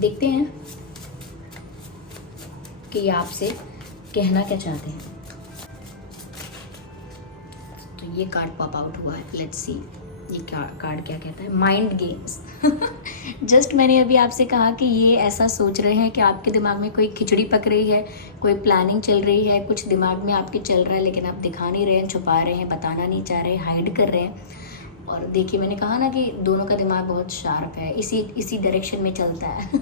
देखते हैं कि ये आपसे कहना क्या चाहते हैं। तो ये कार्ड पॉप आउट हुआ है, लेट्स सी ये कार्ड क्या कहता है। Mind games. जस्ट मैंने अभी आपसे कहा कि ये ऐसा सोच रहे हैं कि आपके दिमाग में कोई खिचड़ी पक रही है, कोई प्लानिंग चल रही है, कुछ दिमाग में आपके चल रहा है, लेकिन आप दिखा नहीं रहे हैं, छुपा रहे हैं, बताना नहीं चाह रहे, हाइड कर रहे हैं। और देखिए, मैंने कहा ना कि दोनों का दिमाग बहुत शार्प है, इसी डायरेक्शन में चलता है।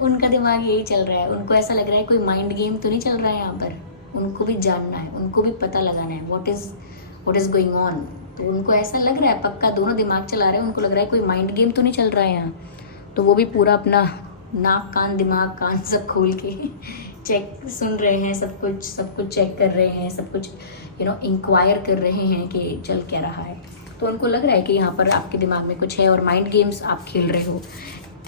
उनका दिमाग यही चल रहा है। उनको ऐसा लग रहा है कोई माइंड गेम तो नहीं चल रहा है यहाँ पर। उनको भी जानना है, उनको भी पता लगाना है व्हाट इज़ गोइंग ऑन। तो उनको ऐसा लग रहा है, पक्का दोनों दिमाग चला रहे हैं, उनको लग रहा है कोई माइंड गेम तो नहीं चल रहा है यहाँ। तो वो भी पूरा अपना नाक कान दिमाग कान सब खोल के चेक सुन रहे हैं, सब कुछ चेक कर रहे हैं, सब कुछ इंक्वायर कर रहे हैं कि चल क्या रहा है। तो उनको लग रहा है कि यहाँ पर आपके दिमाग में कुछ है और माइंड गेम्स आप खेल रहे हो।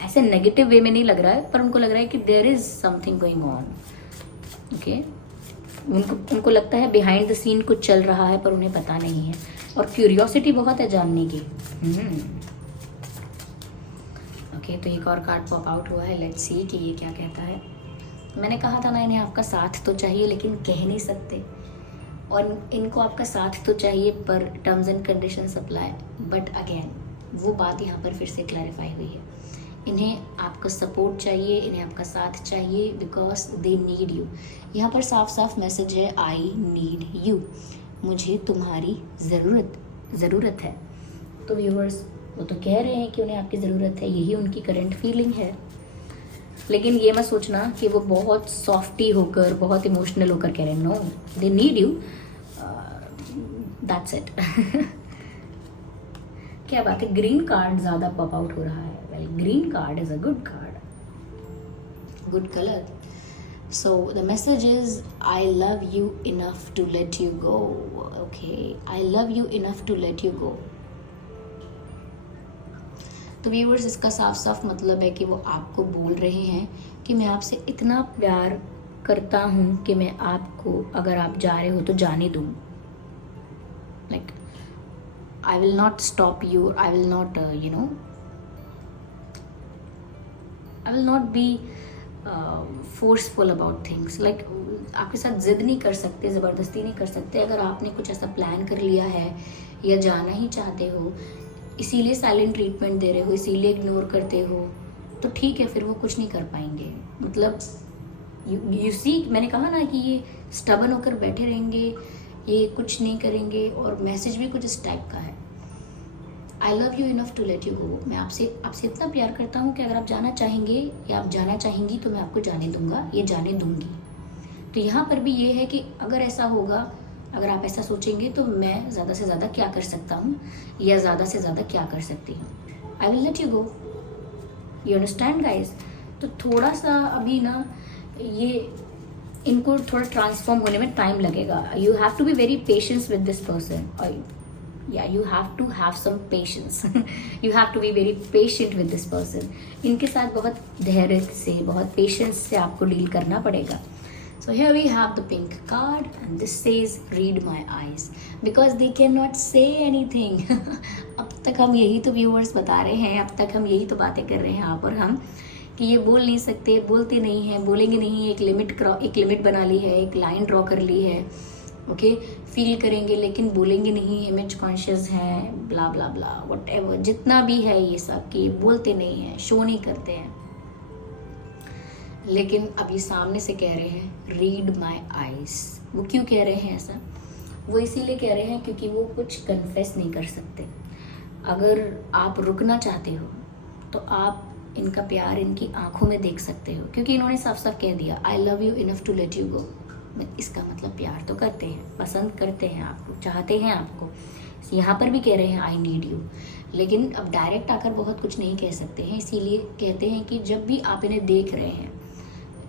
ऐसे नेगेटिव वे में नहीं लग रहा है, पर उनको लग रहा है कि there is something going on. Okay, उनको लगता है बिहाइंड द सीन कुछ चल रहा है, पर उन्हें पता नहीं है, और क्यूरियोसिटी बहुत है जानने की। ओके, तो एक और कार्ड पॉप आउट हुआ है, लेट्स सी कि ये क्या कहता है। मैंने कहा था ना, इन्हें आपका साथ तो चाहिए लेकिन कह नहीं सकते, और इनको आपका साथ तो चाहिए पर terms and conditions apply. But again वो बात यहाँ पर फिर से क्लैरिफाई हुई है। इन्हें आपका सपोर्ट चाहिए, इन्हें आपका साथ चाहिए, बिकॉज दे नीड यू। यहाँ पर साफ साफ मैसेज है, आई नीड यू, मुझे तुम्हारी ज़रूरत है। तो व्यूअर्स, वो तो कह रहे हैं कि उन्हें आपकी ज़रूरत है, यही उनकी करंट फीलिंग है। लेकिन ये मत सोचना कि वो बहुत सॉफ्टी होकर, बहुत इमोशनल होकर कह रहे हैं। No, they need you, that's it. क्या बात है, ग्रीन कार्ड ज़्यादा पॉप आउट हो रहा है। Well, green card is a good card, good colour. So the message is, I love you enough to let you go. Okay, I love you enough to let you go. तो viewers, इसका साफ साफ मतलब है कि वो आपको बोल रहे हैं कि मैं आपसे इतना प्यार करता हूँ कि मैं आपको, अगर आप जा रहे हो तो जाने दूँ। Like I will not stop you, I will not I will not be forceful about things. Like आपके साथ जिद नहीं कर सकते, ज़बरदस्ती नहीं कर सकते। अगर आपने कुछ ऐसा प्लान कर लिया है या जाना ही चाहते हो, इसीलिए साइलेंट ट्रीटमेंट दे रहे हो, इसीलिए इग्नोर करते हो, तो ठीक है, फिर वो कुछ नहीं कर पाएंगे। मतलब यू सी, मैंने कहा ना कि ये स्टबन होकर बैठे रहेंगे, ये कुछ नहीं करेंगे, और मैसेज भी कुछ इस टाइप का है। I love you enough to let you go. मैं आपसे इतना प्यार करता हूँ कि अगर आप जाना चाहेंगे या आप जाना चाहेंगी तो मैं आपको जाने दूंगा, ये जाने दूंगी। तो यहाँ पर भी ये है कि अगर ऐसा होगा, अगर आप ऐसा सोचेंगे तो मैं ज़्यादा से ज़्यादा क्या कर सकता हूँ या ज़्यादा से ज़्यादा क्या कर सकती हूँ। I will let you go, you understand guys. तो थोड़ा सा अभी ना ये इनको थोड़ा ट्रांसफॉर्म होने में टाइम लगेगा। You have to be very patience with this person, और you have to have some patience. You have to be very patient with this person. इनके साथ बहुत धैर्य से, बहुत पेशेंस से आपको डील करना पड़ेगा। So here we have the pink card and this says read my eyes because they cannot say anything. अब तक हम यही तो व्यूअर्स बता रहे हैं, अब तक हम यही तो बातें कर रहे हैं आप और हम, कि ये बोल नहीं सकते, बोलते नहीं हैं, बोलेंगे नहीं, एक लिमिट बना ली है, एक लाइन ड्रॉ कर ली है। ओके, फील करेंगे लेकिन बोलेंगे नहीं, इमेज कॉन्शियस हैं, ब्ला ब्ला ब्ला, व्हाटएवर जितना भी है ये सब, कि बोलते नहीं हैं, शो नहीं करते हैं। लेकिन अब ये सामने से कह रहे हैं रीड माई आइज। वो क्यों कह रहे हैं ऐसा? वो इसीलिए कह रहे हैं क्योंकि वो कुछ कन्फेस नहीं कर सकते। अगर आप रुकना चाहते हो तो आप इनका प्यार इनकी आंखों में देख सकते हो, क्योंकि इन्होंने साफ साफ कह दिया I love you enough to let you go. इसका मतलब प्यार तो करते हैं, पसंद करते हैं आपको, चाहते हैं आपको। यहाँ पर भी कह रहे हैं आई नीड यू, लेकिन अब डायरेक्ट आकर बहुत कुछ नहीं कह सकते हैं, इसीलिए कहते हैं कि जब भी आप इन्हें देख रहे हैं,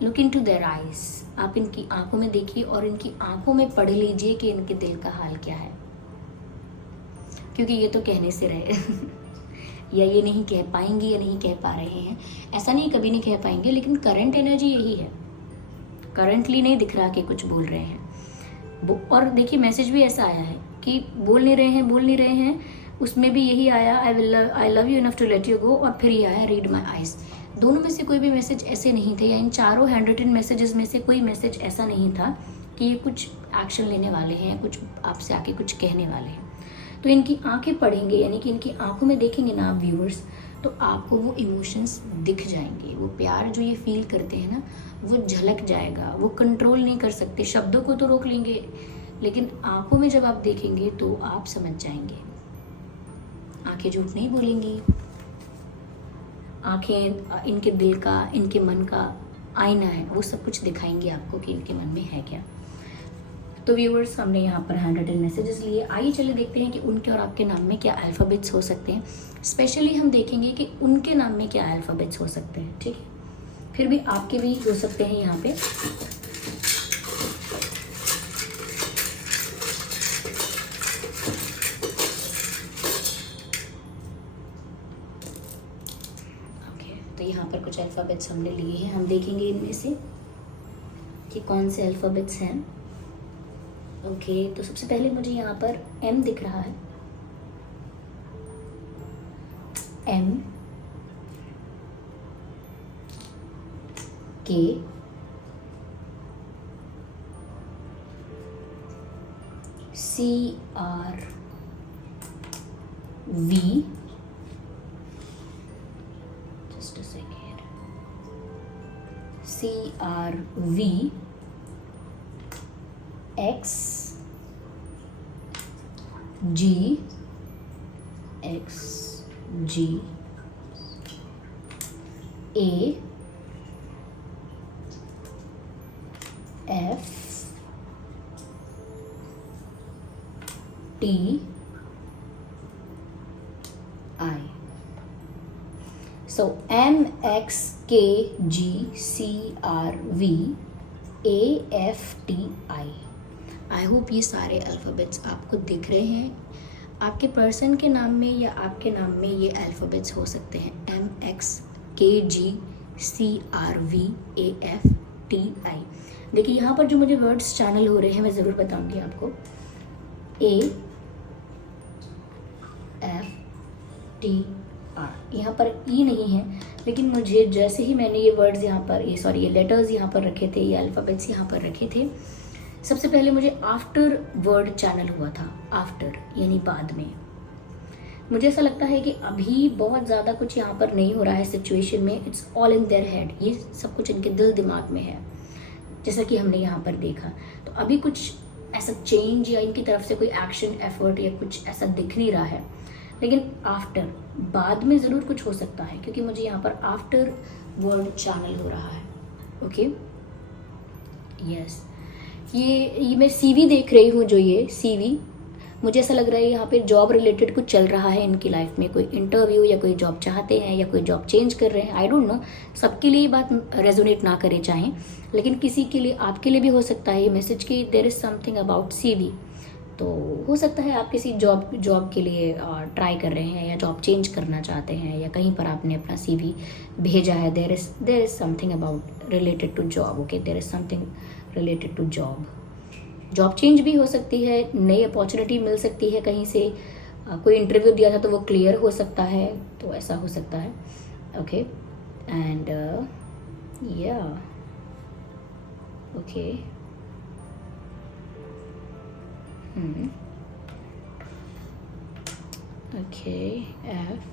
look into their eyes, आप इनकी आंखों में देखिए और इनकी आंखों में पढ़ लीजिए कि इनके दिल का हाल क्या है। क्योंकि ये तो कहने से रहे या ये नहीं कह पाएंगे या नहीं कह पा रहे हैं, ऐसा नहीं कभी नहीं कह पाएंगे, लेकिन करंट एनर्जी यही है। करंटली नहीं दिख रहा कि कुछ बोल रहे हैं। और देखिए मैसेज भी ऐसा आया है कि बोल नहीं रहे हैं, उसमें भी यही आया I love you enough to let you go, और फिर ये आया रीड माई आइज। दोनों में से कोई भी मैसेज ऐसे नहीं थे, या इन चारों हैंड रिटन मैसेजेस में से कोई मैसेज ऐसा नहीं था कि ये कुछ एक्शन लेने वाले हैं, कुछ आपसे आके कुछ कहने वाले हैं। तो इनकी आंखें पढ़ेंगे, यानी कि इनकी आंखों में देखेंगे ना आप व्यूअर्स, तो आपको वो इमोशंस दिख जाएंगे। वो प्यार जो ये फील करते हैं ना, वो झलक जाएगा। वो कंट्रोल नहीं कर सकते, शब्दों को तो रोक लेंगे, लेकिन आंखों में जब आप देखेंगे तो आप समझ जाएंगे। आंखें झूठ नहीं बोलेंगी, आंखें इनके दिल का, इनके मन का आईना है, वो सब कुछ दिखाएंगे आपको कि इनके मन में है क्या। तो व्यूअर्स, हमने यहाँ पर 100 मैसेजेस लिए। आइए चलिए देखते हैं कि उनके और आपके नाम में क्या अल्फ़ाबेट्स हो सकते हैं। स्पेशली हम देखेंगे कि उनके नाम में क्या अल्फ़ाबेट्स हो सकते हैं, ठीक है। फिर भी आपके भी हो सकते हैं यहाँ पे। तो यहाँ पर कुछ अल्फ़ाबेट्स हमने लिए हैं, हम देखेंगे इनमें से कि कौन से अल्फ़ाबेट्स हैं। ओके, तो सबसे पहले मुझे यहाँ पर M दिख रहा है, M, K, C, R, V, just a second, C, R, V, X, G, X, G, A, F, T, I. So M, X, K, G, C, R, V, A, F, T, I. I hope ये सारे alphabets आपको दिख रहे हैं। आपके person के नाम में या आपके नाम में ये अल्फ़ाबेट्स हो सकते हैं M, X, K, G, C, R, V, A, F, T, I। देखिए यहाँ पर जो मुझे वर्ड्स चैनल हो रहे हैं मैं ज़रूर बताऊंगी आपको। A, F, T, R। यहाँ पर E नहीं है, लेकिन मुझे जैसे ही मैंने ये वर्ड्स यहाँ पर, ये लेटर्स यहाँ पर रखे थे, ये अल्फ़ाबेट्स यहाँ पर रखे थे, सबसे पहले मुझे आफ्टर वर्ड चैनल हुआ था। आफ्टर यानी बाद में। मुझे ऐसा लगता है कि अभी बहुत ज़्यादा कुछ यहाँ पर नहीं हो रहा है सिचुएशन में। It's all in their head, ये सब कुछ इनके दिल दिमाग में है, जैसा कि हमने यहाँ पर देखा। तो अभी कुछ ऐसा चेंज या इनकी तरफ से कोई एक्शन एफर्ट या कुछ ऐसा दिख नहीं रहा है, लेकिन आफ्टर, बाद में ज़रूर कुछ हो सकता है, क्योंकि मुझे यहाँ पर आफ्टर वर्ड चैनल हो रहा है। Okay, yes. ये मैं सीवी देख रही हूँ, जो ये सीवी, मुझे ऐसा लग रहा है यहाँ पे जॉब रिलेटेड कुछ चल रहा है इनकी लाइफ में। कोई इंटरव्यू या कोई जॉब चाहते हैं या कोई जॉब चेंज कर रहे हैं। आई डोंट नो, सबके लिए ये बात रेजोनेट ना करे चाहें, लेकिन किसी के लिए, आपके लिए भी हो सकता है ये मैसेज कि there is something about CV. तो हो सकता है आप किसी जॉब के लिए ट्राई कर रहे हैं या जॉब चेंज करना चाहते हैं, या कहीं पर आपने अपना सीवी भेजा है। There is something about related to job. Okay, there is something related to job change भी हो सकती है, नई अपॉर्चुनिटी मिल सकती है कहीं से, कोई इंटरव्यू दिया था तो वो क्लियर हो सकता है, तो ऐसा हो सकता है। ओके, एंड या ओके, ओके, एफ,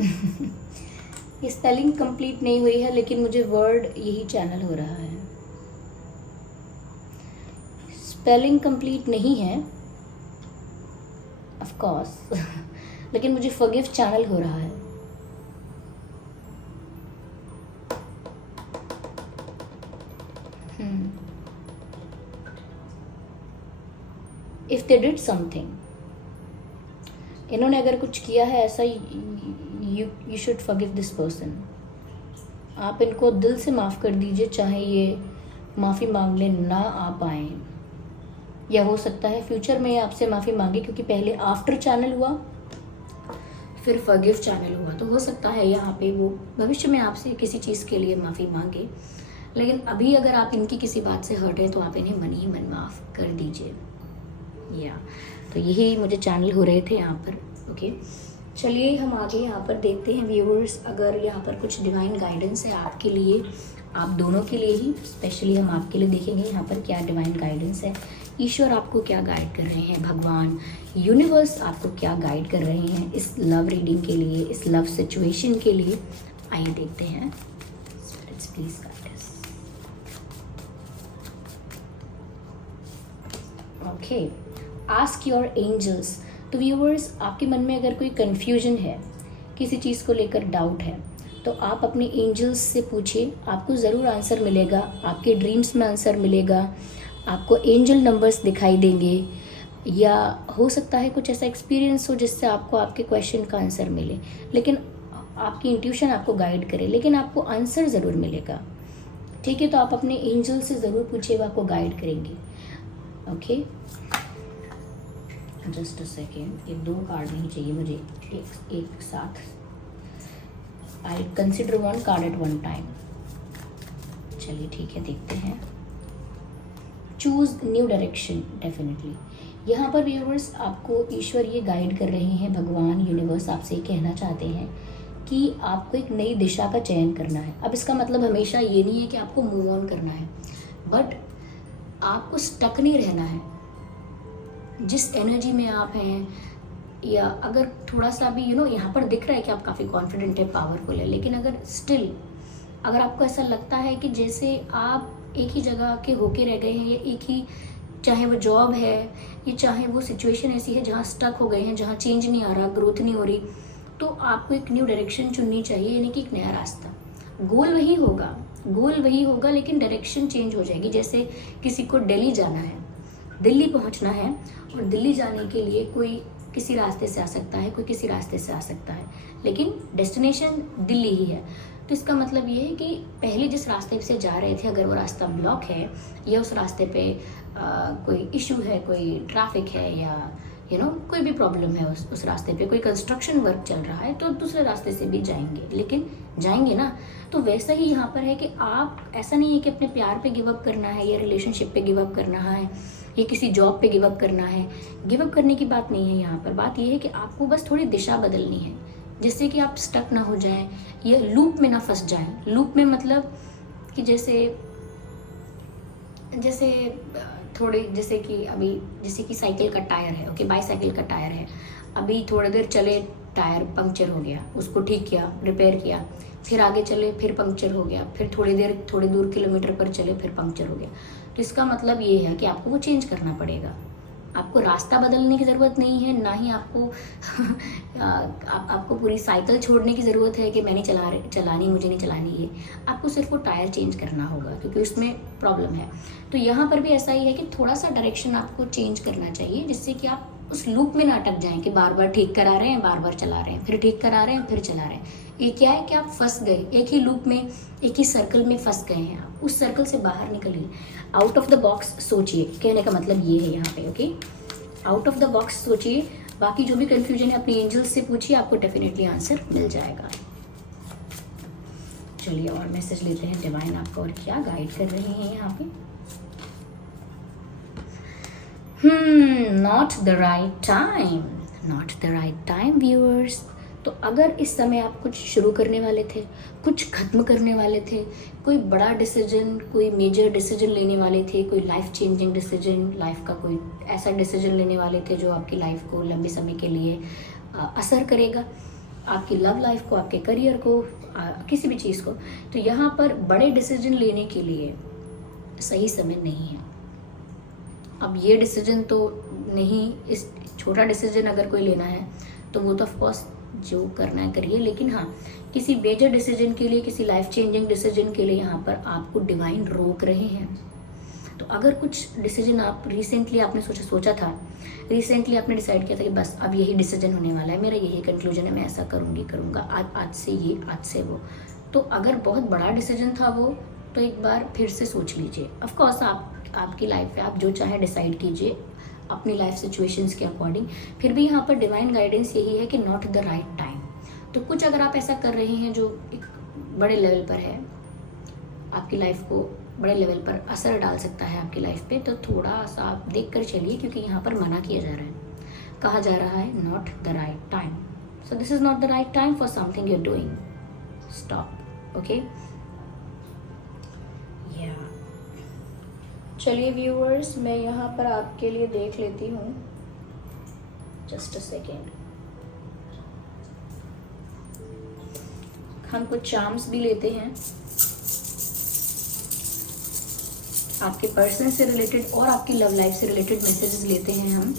ये स्पेलिंग कंप्लीट नहीं हुई है, लेकिन मुझे वर्ड यही चैनल हो रहा है। स्पेलिंग कंप्लीट नहीं है ऑफ कोर्स लेकिन मुझे फॉरगिव चैनल हो रहा है। इफ दे डिड समथिंग, इन्होंने अगर कुछ किया है ऐसा, you should forgive this person. आप इनको दिल से माफ़ कर दीजिए, चाहे ये माफ़ी मांगने ना आ पाए, या हो सकता है फ्यूचर में आपसे माफ़ी मांगे, क्योंकि पहले आफ्टर चैनल हुआ फिर फॉरगिव चैनल हुआ, तो हो सकता है यहाँ पे वो भविष्य में आपसे किसी चीज़ के लिए माफ़ी मांगे। लेकिन अभी अगर आप इनकी किसी बात से हर्ट हैं तो आप इन्हें मन ही मन माफ़ कर दीजिए। या तो यही मुझे चैनल हो रहे थे यहाँ पर। ओके, चलिए हम आगे यहाँ पर देखते हैं व्यूअर्स, अगर यहाँ पर कुछ डिवाइन गाइडेंस है आपके लिए, आप दोनों के लिए ही स्पेशली हम आपके लिए देखेंगे यहाँ पर क्या डिवाइन गाइडेंस है। ईश्वर आपको क्या गाइड कर रहे हैं, भगवान यूनिवर्स आपको क्या गाइड कर रहे हैं इस लव रीडिंग के लिए, इस लव सिचुएशन के लिए। आइए देखते हैं। Spirits please guide us. Okay, ask your angels. तो व्यूअर्स, आपके मन में अगर कोई कन्फ्यूजन है, किसी चीज़ को लेकर डाउट है, तो आप अपने एंजल्स से पूछिए, आपको ज़रूर आंसर मिलेगा। आपके ड्रीम्स में आंसर मिलेगा, आपको एंजल नंबर्स दिखाई देंगे, या हो सकता है कुछ ऐसा एक्सपीरियंस हो जिससे आपको आपके क्वेश्चन का आंसर मिले, लेकिन आपकी इंट्यूशन आपको गाइड करे, लेकिन आपको आंसर ज़रूर मिलेगा। ठीक है, तो आप अपने एंजल से ज़रूर पूछिए, वो आपको गाइड करेंगे। ओके, जस्ट अ सेकेंड, ये 2 कार्ड नहीं चाहिए मुझे एक साथ। I consider 1 card at 1 time. चलिए ठीक है, देखते हैं। Choose new direction. डेफिनेटली यहाँ पर व्यूअर्स आपको ईश्वर ये गाइड कर रहे हैं, भगवान यूनिवर्स आपसे ये कहना चाहते हैं कि आपको एक नई दिशा का चयन करना है। अब इसका मतलब हमेशा ये नहीं है कि आपको मूव ऑन करना है, बट आपको स्टक नहीं रहना है जिस एनर्जी में आप हैं। या अगर थोड़ा सा भी यहाँ पर दिख रहा है कि आप काफ़ी कॉन्फिडेंट है, पावरफुल है, लेकिन अगर स्टिल अगर आपको ऐसा लगता है कि जैसे आप एक ही जगह के होके रह गए हैं, या एक ही, चाहे वो जॉब है या चाहे वो सिचुएशन ऐसी है जहाँ स्टक हो गए हैं, जहाँ चेंज नहीं आ रहा, ग्रोथ नहीं हो रही, तो आपको एक न्यू डायरेक्शन चुननी चाहिए, यानी कि एक नया रास्ता। गोल वही होगा लेकिन डायरेक्शन चेंज हो जाएगी। जैसे किसी को दिल्ली जाना है, दिल्ली पहुंचना है, और दिल्ली जाने के लिए कोई किसी रास्ते से आ सकता है, कोई किसी रास्ते से आ सकता है, लेकिन डेस्टिनेशन दिल्ली ही है। तो इसका मतलब ये है कि पहले जिस रास्ते से जा रहे थे, अगर वो रास्ता ब्लॉक है, या उस रास्ते पे कोई इशू है, कोई ट्रैफिक है, या कोई भी प्रॉब्लम है उस रास्ते पे, कोई कंस्ट्रक्शन वर्क चल रहा है, तो दूसरे रास्ते से भी जाएंगे, लेकिन जाएंगे ना। तो वैसा ही यहाँ पर है कि आप, ऐसा नहीं है कि अपने प्यार पे गिव अप करना है, या रिलेशनशिप पे गिव अप करना है, या किसी जॉब पे गिव अप करना है। गिव अप करने की बात नहीं है यहाँ पर। बात यह है कि आपको बस थोड़ी दिशा बदलनी है, जिससे कि आप स्टक ना हो जाएं, या लूप में ना फंस जाएं। लूप में मतलब कि जैसे थोड़े, जैसे कि साइकिल का टायर है, ओके, बाईसाइकिल का टायर है, अभी थोड़ी देर चले टायर पंक्चर हो गया, उसको ठीक किया, रिपेयर किया, फिर आगे चले फिर पंक्चर हो गया, फिर थोड़ी दूर किलोमीटर पर चले फिर पंक्चर हो गया। तो इसका मतलब ये है कि आपको वो चेंज करना पड़ेगा। आपको रास्ता बदलने की ज़रूरत नहीं है, ना ही आपको पूरी साइकिल छोड़ने की ज़रूरत है कि मैं नहीं चलानी, मुझे नहीं चलानी है। आपको सिर्फ वो टायर चेंज करना होगा, क्योंकि उसमें प्रॉब्लम है। तो यहाँ पर भी ऐसा ही है कि थोड़ा सा डायरेक्शन आपको चेंज करना चाहिए, जिससे कि आप उस लूप में ना अटक जाएं कि बार बार ठीक करा रहे हैं, बार बार चला रहे हैं, फिर ठीक करा रहे हैं, फिर चला रहे हैं। ये क्या है कि आप फंस गए, एक ही लूप में, एक ही सर्कल में फंस गए हैं। आप उस सर्कल से बाहर निकलिए, आउट ऑफ द बॉक्स सोचिए। कहने का मतलब ये है यहाँ पे, okay, out of the box सोचिए। बाकी जो भी कंफ्यूजन है अपने एंजल्स से पूछिए, आपको डेफिनेटली आंसर मिल जाएगा। चलिए और मैसेज लेते हैं, डिवाइन आपको और क्या गाइड कर रहे हैं यहाँ पे। Not the right time viewers. तो अगर इस समय आप कुछ शुरू करने वाले थे, कुछ खत्म करने वाले थे, कोई बड़ा डिसीजन, कोई मेजर डिसीजन लेने वाले थे, कोई लाइफ चेंजिंग डिसीजन, लाइफ का कोई ऐसा डिसीजन लेने वाले थे जो आपकी लाइफ को लंबे समय के लिए असर करेगा, आपकी लव लाइफ को, आपके करियर को, किसी भी चीज़ को। तो यहाँ पर बड़े डिसीजन लेने के लिए सही समय नहीं है। अब ये डिसीजन तो नहीं, इस छोटा डिसीजन अगर कोई लेना है तो वो तो ऑफकोर्स जो करना है करिए, लेकिन हाँ किसी मेजर डिसीजन के लिए, किसी लाइफ चेंजिंग डिसीजन के लिए यहाँ पर आपको डिवाइन रोक रहे हैं। तो अगर कुछ डिसीजन आप रिसेंटली आपने सोचा था, रिसेंटली आपने डिसाइड किया था कि बस अब यही डिसीजन होने वाला है, मेरा यही कंक्लूजन है, मैं ऐसा करूँगा, आज से ये, आज से वो। तो अगर बहुत बड़ा डिसीजन था वो, तो एक बार फिर से सोच लीजिए। ऑफकोर्स आपकी लाइफ है, आप जो चाहे डिसाइड कीजिए अपनी लाइफ सिचुएशंस के अकॉर्डिंग। फिर भी यहाँ पर डिवाइन गाइडेंस यही है कि नॉट द राइट टाइम। तो कुछ अगर आप ऐसा कर रहे हैं जो एक बड़े लेवल पर है, आपकी लाइफ को बड़े लेवल पर असर डाल सकता है आपकी लाइफ पे, तो थोड़ा सा आप देख कर चलिए, क्योंकि यहाँ पर मना किया जा रहा है, कहा जा रहा है not the right time. So this is not the right time for something you are doing, stop. Okay, चलिए व्यूअर्स, मैं यहाँ पर आपके लिए देख लेती हूँ, जस्ट अ सेकेंड। हम कुछ चार्म्स भी लेते हैं आपके पर्सन से रिलेटेड और आपकी लव लाइफ से रिलेटेड मैसेजेस लेते हैं हम।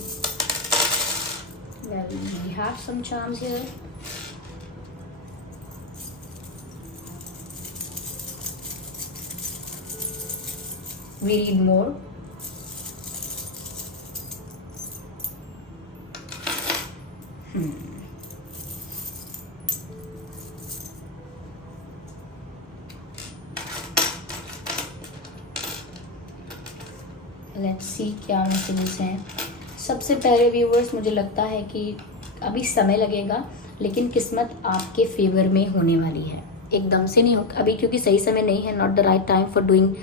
We have some charms here. We read more. Let's see क्या मैसेजेस हैं। सबसे पहले व्यूवर्स, मुझे लगता है कि अभी समय लगेगा, लेकिन किस्मत आपके फेवर में होने वाली है। एकदम से नहीं हो अभी, क्योंकि सही समय नहीं है, not the right time for doing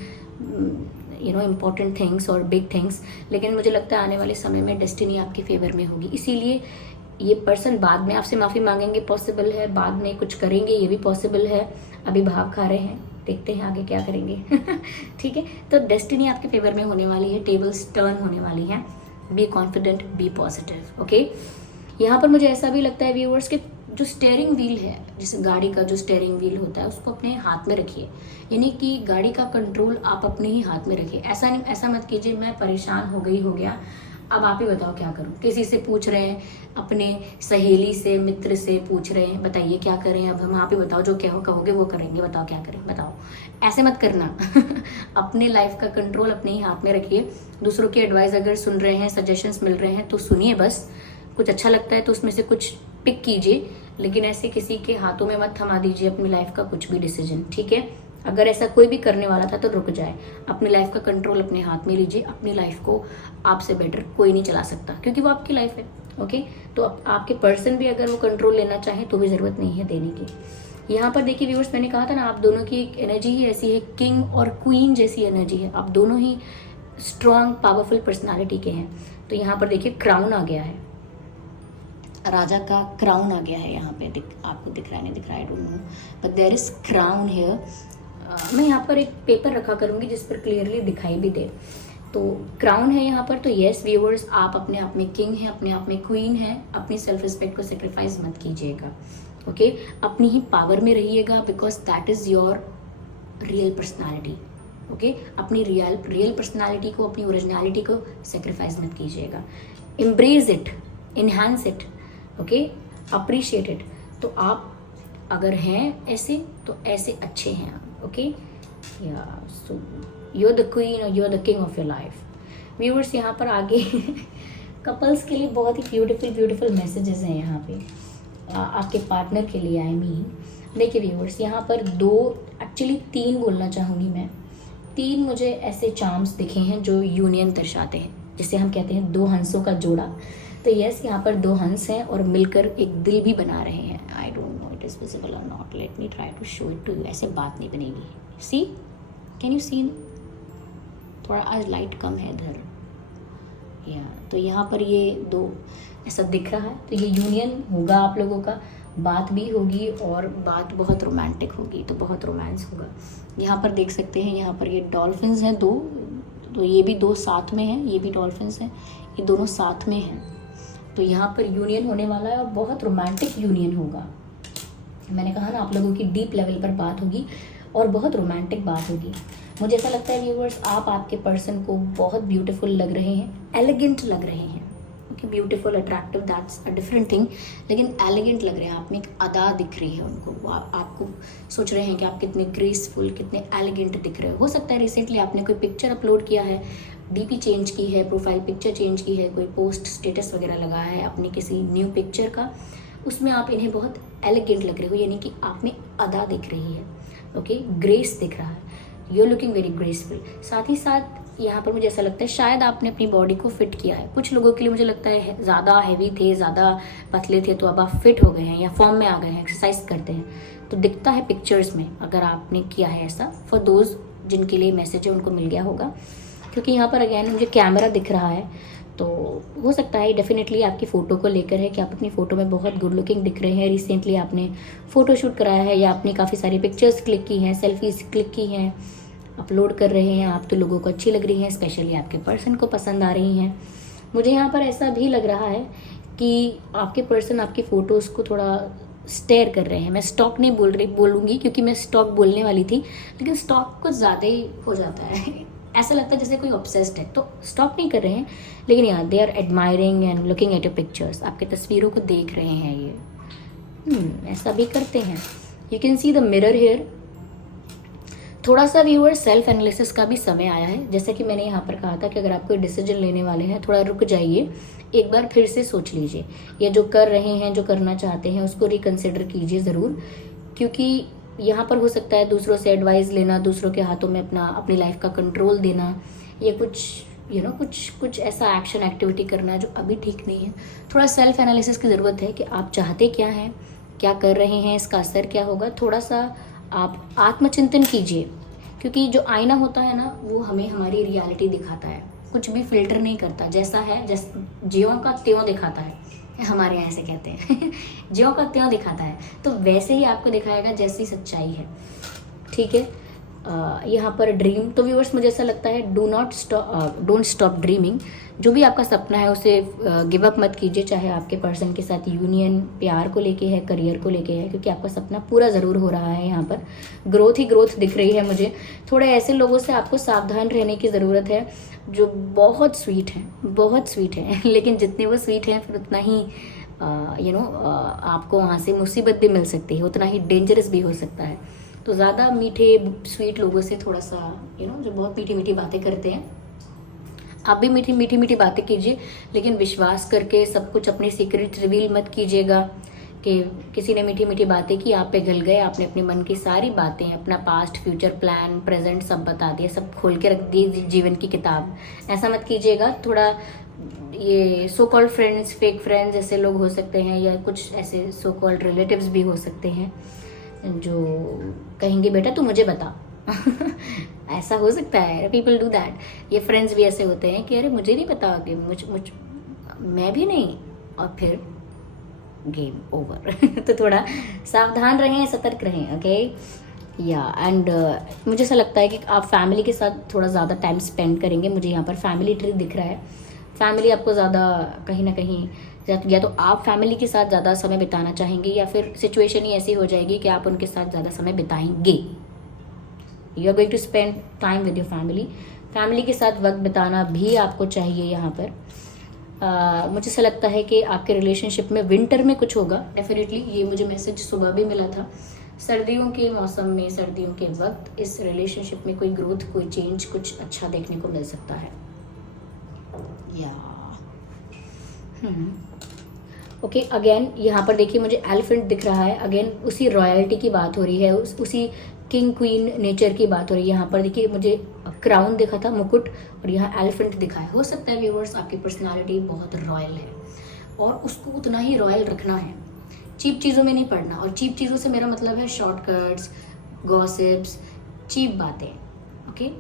important things और बिग थिंग्स। लेकिन मुझे लगता है आने वाले समय में डेस्टिनी आपके फेवर में होगी। इसीलिए ये पर्सन बाद में आपसे माफ़ी मांगेंगे, पॉसिबल है, बाद में कुछ करेंगे, ये भी पॉसिबल है। अभी भाव खा रहे हैं, देखते हैं आगे क्या करेंगे। ठीक है, तो डेस्टिनी आपके फेवर में होने वाली है, टेबल्स टर्न होने वाली हैं। Be confident, be positive. Okay, यहाँ पर मुझे ऐसा भी लगता है व्यूअर्स कि जो स्टेयरिंग व्हील है, जैसे गाड़ी का जो स्टेयरिंग व्हील होता है, उसको अपने हाथ में रखिए, यानी कि गाड़ी का कंट्रोल आप अपने ही हाथ में रखिए। ऐसा मत कीजिए मैं परेशान हो गया, अब आप ही बताओ क्या करूं। किसी से पूछ रहे हैं, अपने सहेली से, मित्र से पूछ रहे हैं, बताइए क्या करें, अब हम आप ही बताओ, जो क्या कहोगे वो करेंगे, बताओ क्या करें, बताओ। ऐसे मत करना। अपने लाइफ का कंट्रोल अपने ही हाथ में रखिए। दूसरों की एडवाइस अगर सुन रहे हैं, सजेशंस मिल रहे हैं तो सुनिए, बस कुछ अच्छा लगता है तो उसमें से कुछ पिक कीजिए, लेकिन ऐसे किसी के हाथों में मत थमा दीजिए अपनी लाइफ का कुछ भी डिसीजन। ठीक है, अगर ऐसा कोई भी करने वाला था तो रुक जाए, अपनी लाइफ का कंट्रोल अपने हाथ में लीजिए। अपनी लाइफ को आपसे बेटर कोई नहीं चला सकता, क्योंकि वो आपकी लाइफ है। ओके, तो आपके पर्सन भी अगर वो कंट्रोल लेना चाहे तो भी ज़रूरत नहीं है देने की। यहाँ पर देखिए व्यूअर्स, मैंने कहा था ना, आप दोनों की एक एनर्जी ही ऐसी है, किंग और क्वीन जैसी एनर्जी है। आप दोनों ही स्ट्रॉन्ग पावरफुल पर्सनालिटी के हैं। तो यहाँ पर देखिए क्राउन आ गया है, राजा का क्राउन आ गया है यहाँ पे। आपको दिख रहा है, नहीं दिख रहा है, I don't know, but there is crown here. मैं यहाँ पर एक पेपर रखा करूँगी जिस पर क्लियरली दिखाई भी दे। तो क्राउन है यहाँ पर। तो येस व्यूअर्स, आप अपने आप में किंग हैं, अपने आप में क्वीन हैं। अपनी सेल्फ रिस्पेक्ट को सेक्रीफाइस मत कीजिएगा। ओके, अपनी ही पावर में रहिएगा, because that is your real personality. Okay, अपनी रियल पर्सनैलिटी को, अपनी ओरिजिनलिटी को सेक्रीफाइस मत कीजिएगा। Embrace it, enhance it, okay, appreciate it. तो आप अगर हैं ऐसे तो ऐसे अच्छे हैं आप। ओके, या so you are the queen और you are the king of your life. Viewers, यहाँ पर आगे कपल्स के लिए बहुत ही ब्यूटीफुल मैसेजेस हैं यहाँ पे, आपके पार्टनर के लिए। आई मीन देखिए व्यूअर्स, यहाँ पर एक्चुअली तीन बोलना चाहूँगी मैं। तीन मुझे ऐसे चार्म्स दिखे हैं जो यूनियन दर्शाते हैं, जिसे हम कहते हैं दो हंसों का जोड़ा। तो यस, यहाँ पर दो हंस हैं और मिलकर एक दिल भी बना रहे हैं। I don't know it is visible और not, let me try to show it to you. ऐसे बात नहीं बनेगी। See, can you see? थोड़ा आज लाइट कम है इधर, या तो यहाँ पर ये दो ऐसा दिख रहा है। तो ये यूनियन होगा आप लोगों का, बात भी होगी और बात बहुत रोमांटिक होगी, तो बहुत रोमांस होगा। यहाँ पर देख सकते हैं, यहाँ पर ये डॉल्फिन्स हैं दो, तो ये भी दो साथ में हैं, ये भी डॉल्फिन्स हैं, ये दोनों साथ में हैं। तो यहाँ पर यूनियन होने वाला है और बहुत रोमांटिक यूनियन होगा। मैंने कहा ना, आप लोगों की डीप लेवल पर बात होगी और बहुत रोमांटिक बात होगी। मुझे ऐसा लगता है व्यूवर्स, आप आपके पर्सन को बहुत ब्यूटीफुल लग रहे हैं, एलिगेंट लग रहे हैं। Okay, beautiful attractive that's a different thing, लेकिन एलिगेंट लग रहे हैं। आप में एक अदा दिख रही है उनको, वो आपको सोच रहे हैं कि आप कितने ग्रेसफुल, कितने एलिगेंट दिख रहे हो सकता है रिसेंटली आपने कोई पिक्चर अपलोड किया है, डीपी चेंज की है, प्रोफाइल पिक्चर चेंज की है, कोई पोस्ट स्टेटस वगैरह लगाया है अपनी किसी न्यू पिक्चर का, उसमें आप इन्हें बहुत एलिगेंट लग रहे हो, यानी कि आप में अदा दिख रही है। ओके, ग्रेस दिख रहा है, you are looking very graceful. साथ ही साथ यहाँ पर मुझे ऐसा लगता है शायद आपने अपनी बॉडी को फिट किया है। कुछ लोगों के लिए मुझे लगता है ज़्यादा हैवी थे, ज़्यादा पतले थे, तो अब आप फिट हो गए हैं या फॉर्म में आ गए हैं, एक्सरसाइज करते हैं, तो दिखता है पिक्चर्स में अगर आपने किया है ऐसा। फॉर दोज जिनके लिए मैसेज है उनको मिल गया होगा, क्योंकि यहाँ पर अगेन मुझे कैमरा दिख रहा है, तो हो सकता है डेफिनेटली आपकी फ़ोटो को लेकर है कि आप अपनी फ़ोटो में बहुत गुड लुकिंग दिख रहे हैं। रिसेंटली आपने फ़ोटो शूट कराया है या आपने काफ़ी सारी पिक्चर्स क्लिक की हैं, सेल्फीज क्लिक की हैं, अपलोड कर रहे हैं आप, तो लोगों को अच्छी लग रही हैं, स्पेशली आपके पर्सन को पसंद आ रही हैं। मुझे यहाँ पर ऐसा भी लग रहा है कि आपके पर्सन आपकी फ़ोटोज़ को थोड़ा स्टेयर कर रहे हैं। मैं स्टॉक नहीं बोलूँगी क्योंकि मैं स्टॉक बोलने वाली थी, लेकिन स्टॉक कुछ ज़्यादा ही हो जाता है ऐसा लगता है जैसे कोई ऑब्सेस्ड है, तो स्टॉक नहीं कर रहे हैं, लेकिन यार they are admiring and looking at your pictures, आपकी तस्वीरों को देख रहे हैं ये। ऐसा भी करते हैं। You can see the mirror here. थोड़ा सा व्यूअर सेल्फ एनालिसिस का भी समय आया है। जैसे कि मैंने यहाँ पर कहा था कि अगर आप कोई डिसीजन लेने वाले हैं, थोड़ा रुक जाइए, एक बार फिर से सोच लीजिए, ये जो कर रहे हैं, जो करना चाहते हैं, उसको रिकंसिडर कीजिए ज़रूर, क्योंकि यहाँ पर हो सकता है दूसरों से एडवाइस लेना, दूसरों के हाथों में अपनी लाइफ का कंट्रोल देना, ये कुछ ऐसा एक्शन एक्टिविटी करना जो अभी ठीक नहीं है। थोड़ा सेल्फ एनालिसिस की ज़रूरत है कि आप चाहते क्या हैं, क्या कर रहे हैं, इसका असर क्या होगा। थोड़ा सा आप आत्मचिंतन कीजिए, क्योंकि जो आईना होता है ना, वो हमें हमारी रियलिटी दिखाता है, कुछ भी फिल्टर नहीं करता, जैसा है ज्यों का त्यों दिखाता है, हमारे यहाँ ऐसे कहते हैं ज्यों का त्यों दिखाता है, तो वैसे ही आपको दिखाएगा जैसी सच्चाई है। ठीक है, यहाँ पर ड्रीम, तो व्यूअर्स मुझे ऐसा लगता है डोंट स्टॉप ड्रीमिंग। जो भी आपका सपना है उसे गिव अप मत कीजिए, चाहे आपके पर्सन के साथ यूनियन प्यार को लेके है, करियर को लेके है, क्योंकि आपका सपना पूरा ज़रूर हो रहा है। यहाँ पर ग्रोथ ही ग्रोथ दिख रही है मुझे। थोड़े ऐसे लोगों से आपको सावधान रहने की ज़रूरत है जो बहुत स्वीट हैं लेकिन जितने वो स्वीट हैं फिर उतना ही आपको वहाँ से मुसीबत भी मिल सकती है, उतना ही डेंजरस भी हो सकता है। तो ज़्यादा मीठे स्वीट लोगों से थोड़ा सा जो बहुत मीठी मीठी बातें करते हैं, आप भी मीठी मीठी बातें कीजिए, लेकिन विश्वास करके सब कुछ अपने सीक्रेट रिवील मत कीजिएगा कि किसी ने मीठी मीठी बातें की, आप पे गल गए, आपने अपने मन की सारी बातें, अपना पास्ट फ्यूचर प्लान प्रेजेंट सब बता दिया, सब खोल के रख दी जीवन की किताब। ऐसा मत कीजिएगा। थोड़ा ये so called friends, fake friends ऐसे लोग हो सकते हैं, या कुछ ऐसे सो कॉल्ड रिलेटिव्स भी हो सकते हैं जो कहेंगे बेटा तू मुझे बता ऐसा हो सकता है, पीपल डू दैट। ये फ्रेंड्स भी ऐसे होते हैं कि अरे मुझे नहीं पता, कि मैं भी नहीं, और फिर गेम ओवर तो थोड़ा सावधान रहें, सतर्क रहें। ओके एंड मुझे ऐसा लगता है कि आप फैमिली के साथ थोड़ा ज़्यादा टाइम स्पेंड करेंगे। मुझे यहाँ पर फैमिली ट्री दिख रहा है। फैमिली आपको ज़्यादा कहीं ना कहीं, या तो आप फैमिली के साथ ज़्यादा समय बिताना चाहेंगे, या फिर सिचुएशन ही ऐसी हो जाएगी कि आप उनके साथ ज़्यादा समय बिताएंगे। You are going to spend time with your family. Family के साथ वक्त बिताना भी आपको चाहिए। यहाँ पर मुझे ऐसा लगता है कि आपके रिलेशनशिप में विंटर में कुछ होगा डेफिनेटली। ये मुझे मैसेज सुबह भी मिला था। सर्दियों के मौसम में, सर्दियों के वक्त इस रिलेशनशिप में कोई ग्रोथ, कोई चेंज, कुछ अच्छा देखने को मिल सकता है। ओके अगेन यहाँ पर देखिए मुझे एलिफेंट दिख रहा है। अगेन उसी रॉयल्टी की बात हो रही है, उसी किंग क्वीन नेचर की बात हो रही है। यहाँ पर देखिए मुझे क्राउन दिखा था, मुकुट, और यहाँ एलिफेंट दिखा है। हो सकता है व्यूअर्स आपकी पर्सनालिटी बहुत रॉयल है और उसको उतना ही रॉयल रखना है, चीप चीज़ों में नहीं पड़ना। और चीप चीज़ों से मेरा मतलब है शॉर्टकट्स, गॉसिप्स, चीप बातें, ओके,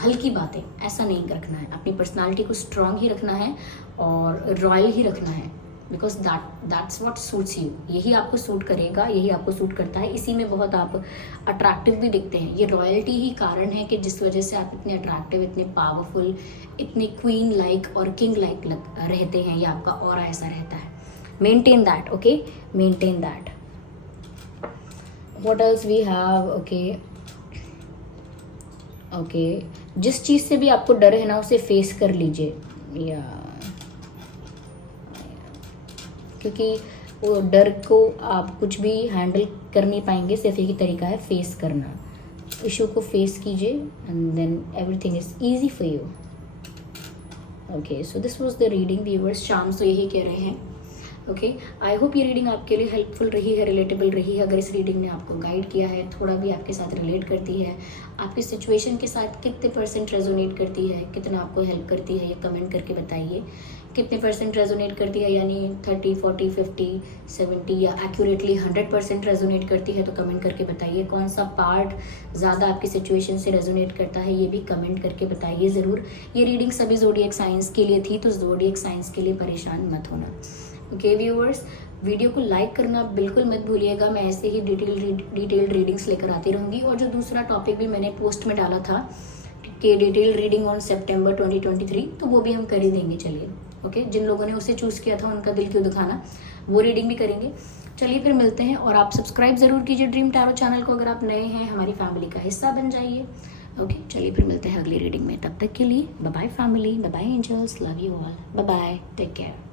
हल्की बातें, ऐसा नहीं रखना है। अपनी पर्सनालिटी को स्ट्रांग ही रखना है और रॉयल ही रखना है, because that's what suits you. यही आपको सूट करेगा, यही आपको सूट करता है। इसी में बहुत आप अट्रैक्टिव भी दिखते हैं। ये रॉयल्टी ही कारण है कि जिस वजह से आप इतने अट्रैक्टिव, इतने पावरफुल, इतने क्वीन लाइक और किंग लाइक रहते हैं। ये आपका ऑरा ऐसा रहता है। Maintain that, okay, maintain that. What else we have, okay okay, जिस चीज़ से भी आपको डर है ना उसे फेस कर लीजिए, या क्योंकि वो डर को आप कुछ भी हैंडल कर नहीं पाएंगे, सिर्फ एक ही तरीका है फेस करना। इशू को फेस कीजिए and then everything is easy for you. Okay, so this was the reading viewers, शाम से यही कह रहे हैं। ओके, आई होप ये रीडिंग आपके लिए हेल्पफुल रही है, रिलेटेबल रही है। अगर इस रीडिंग ने आपको गाइड किया है, थोड़ा भी आपके साथ रिलेट करती है, आपकी सिचुएशन के साथ कितने % रेजोनेट करती है, कितना आपको हेल्प करती है, ये कमेंट करके बताइए। कितने % रेजोनेट करती है, यानी 30, 40, 50, 70 या एक्यूरेटली 100% रेजोनेट करती है, तो कमेंट करके बताइए। कौन सा पार्ट ज़्यादा आपकी सिचुएशन से रेजोनेट करता है, ये भी कमेंट करके बताइए ज़रूर। ये रीडिंग सभी ज़ोडिएक साइंस के लिए थी, तो ज़ोडिएक साइंस के लिए परेशान मत होना। ओके व्यूअर्स, वीडियो को लाइक करना बिल्कुल मत भूलिएगा। मैं ऐसे ही डिटेल्ड रीडिंग्स लेकर आती रहूँगी। और जो दूसरा टॉपिक भी मैंने पोस्ट में डाला था कि डिटेल्ड रीडिंग ऑन सितंबर 2023, तो वो भी हम कर ही देंगे। चलिए ओके, जिन लोगों ने उसे चूज़ किया था उनका दिल क्यों दुखाना, वो रीडिंग भी करेंगे। चलिए फिर मिलते हैं, और आप सब्सक्राइब ज़रूर कीजिए ड्रीम टैरो चैनल को, अगर आप नए हैं हमारी फैमिली का हिस्सा बन जाइए। ओके, चलिए फिर मिलते हैं अगली रीडिंग में। तब तक के लिए bye bye family, bye bye angels, love you all, bye bye, take care.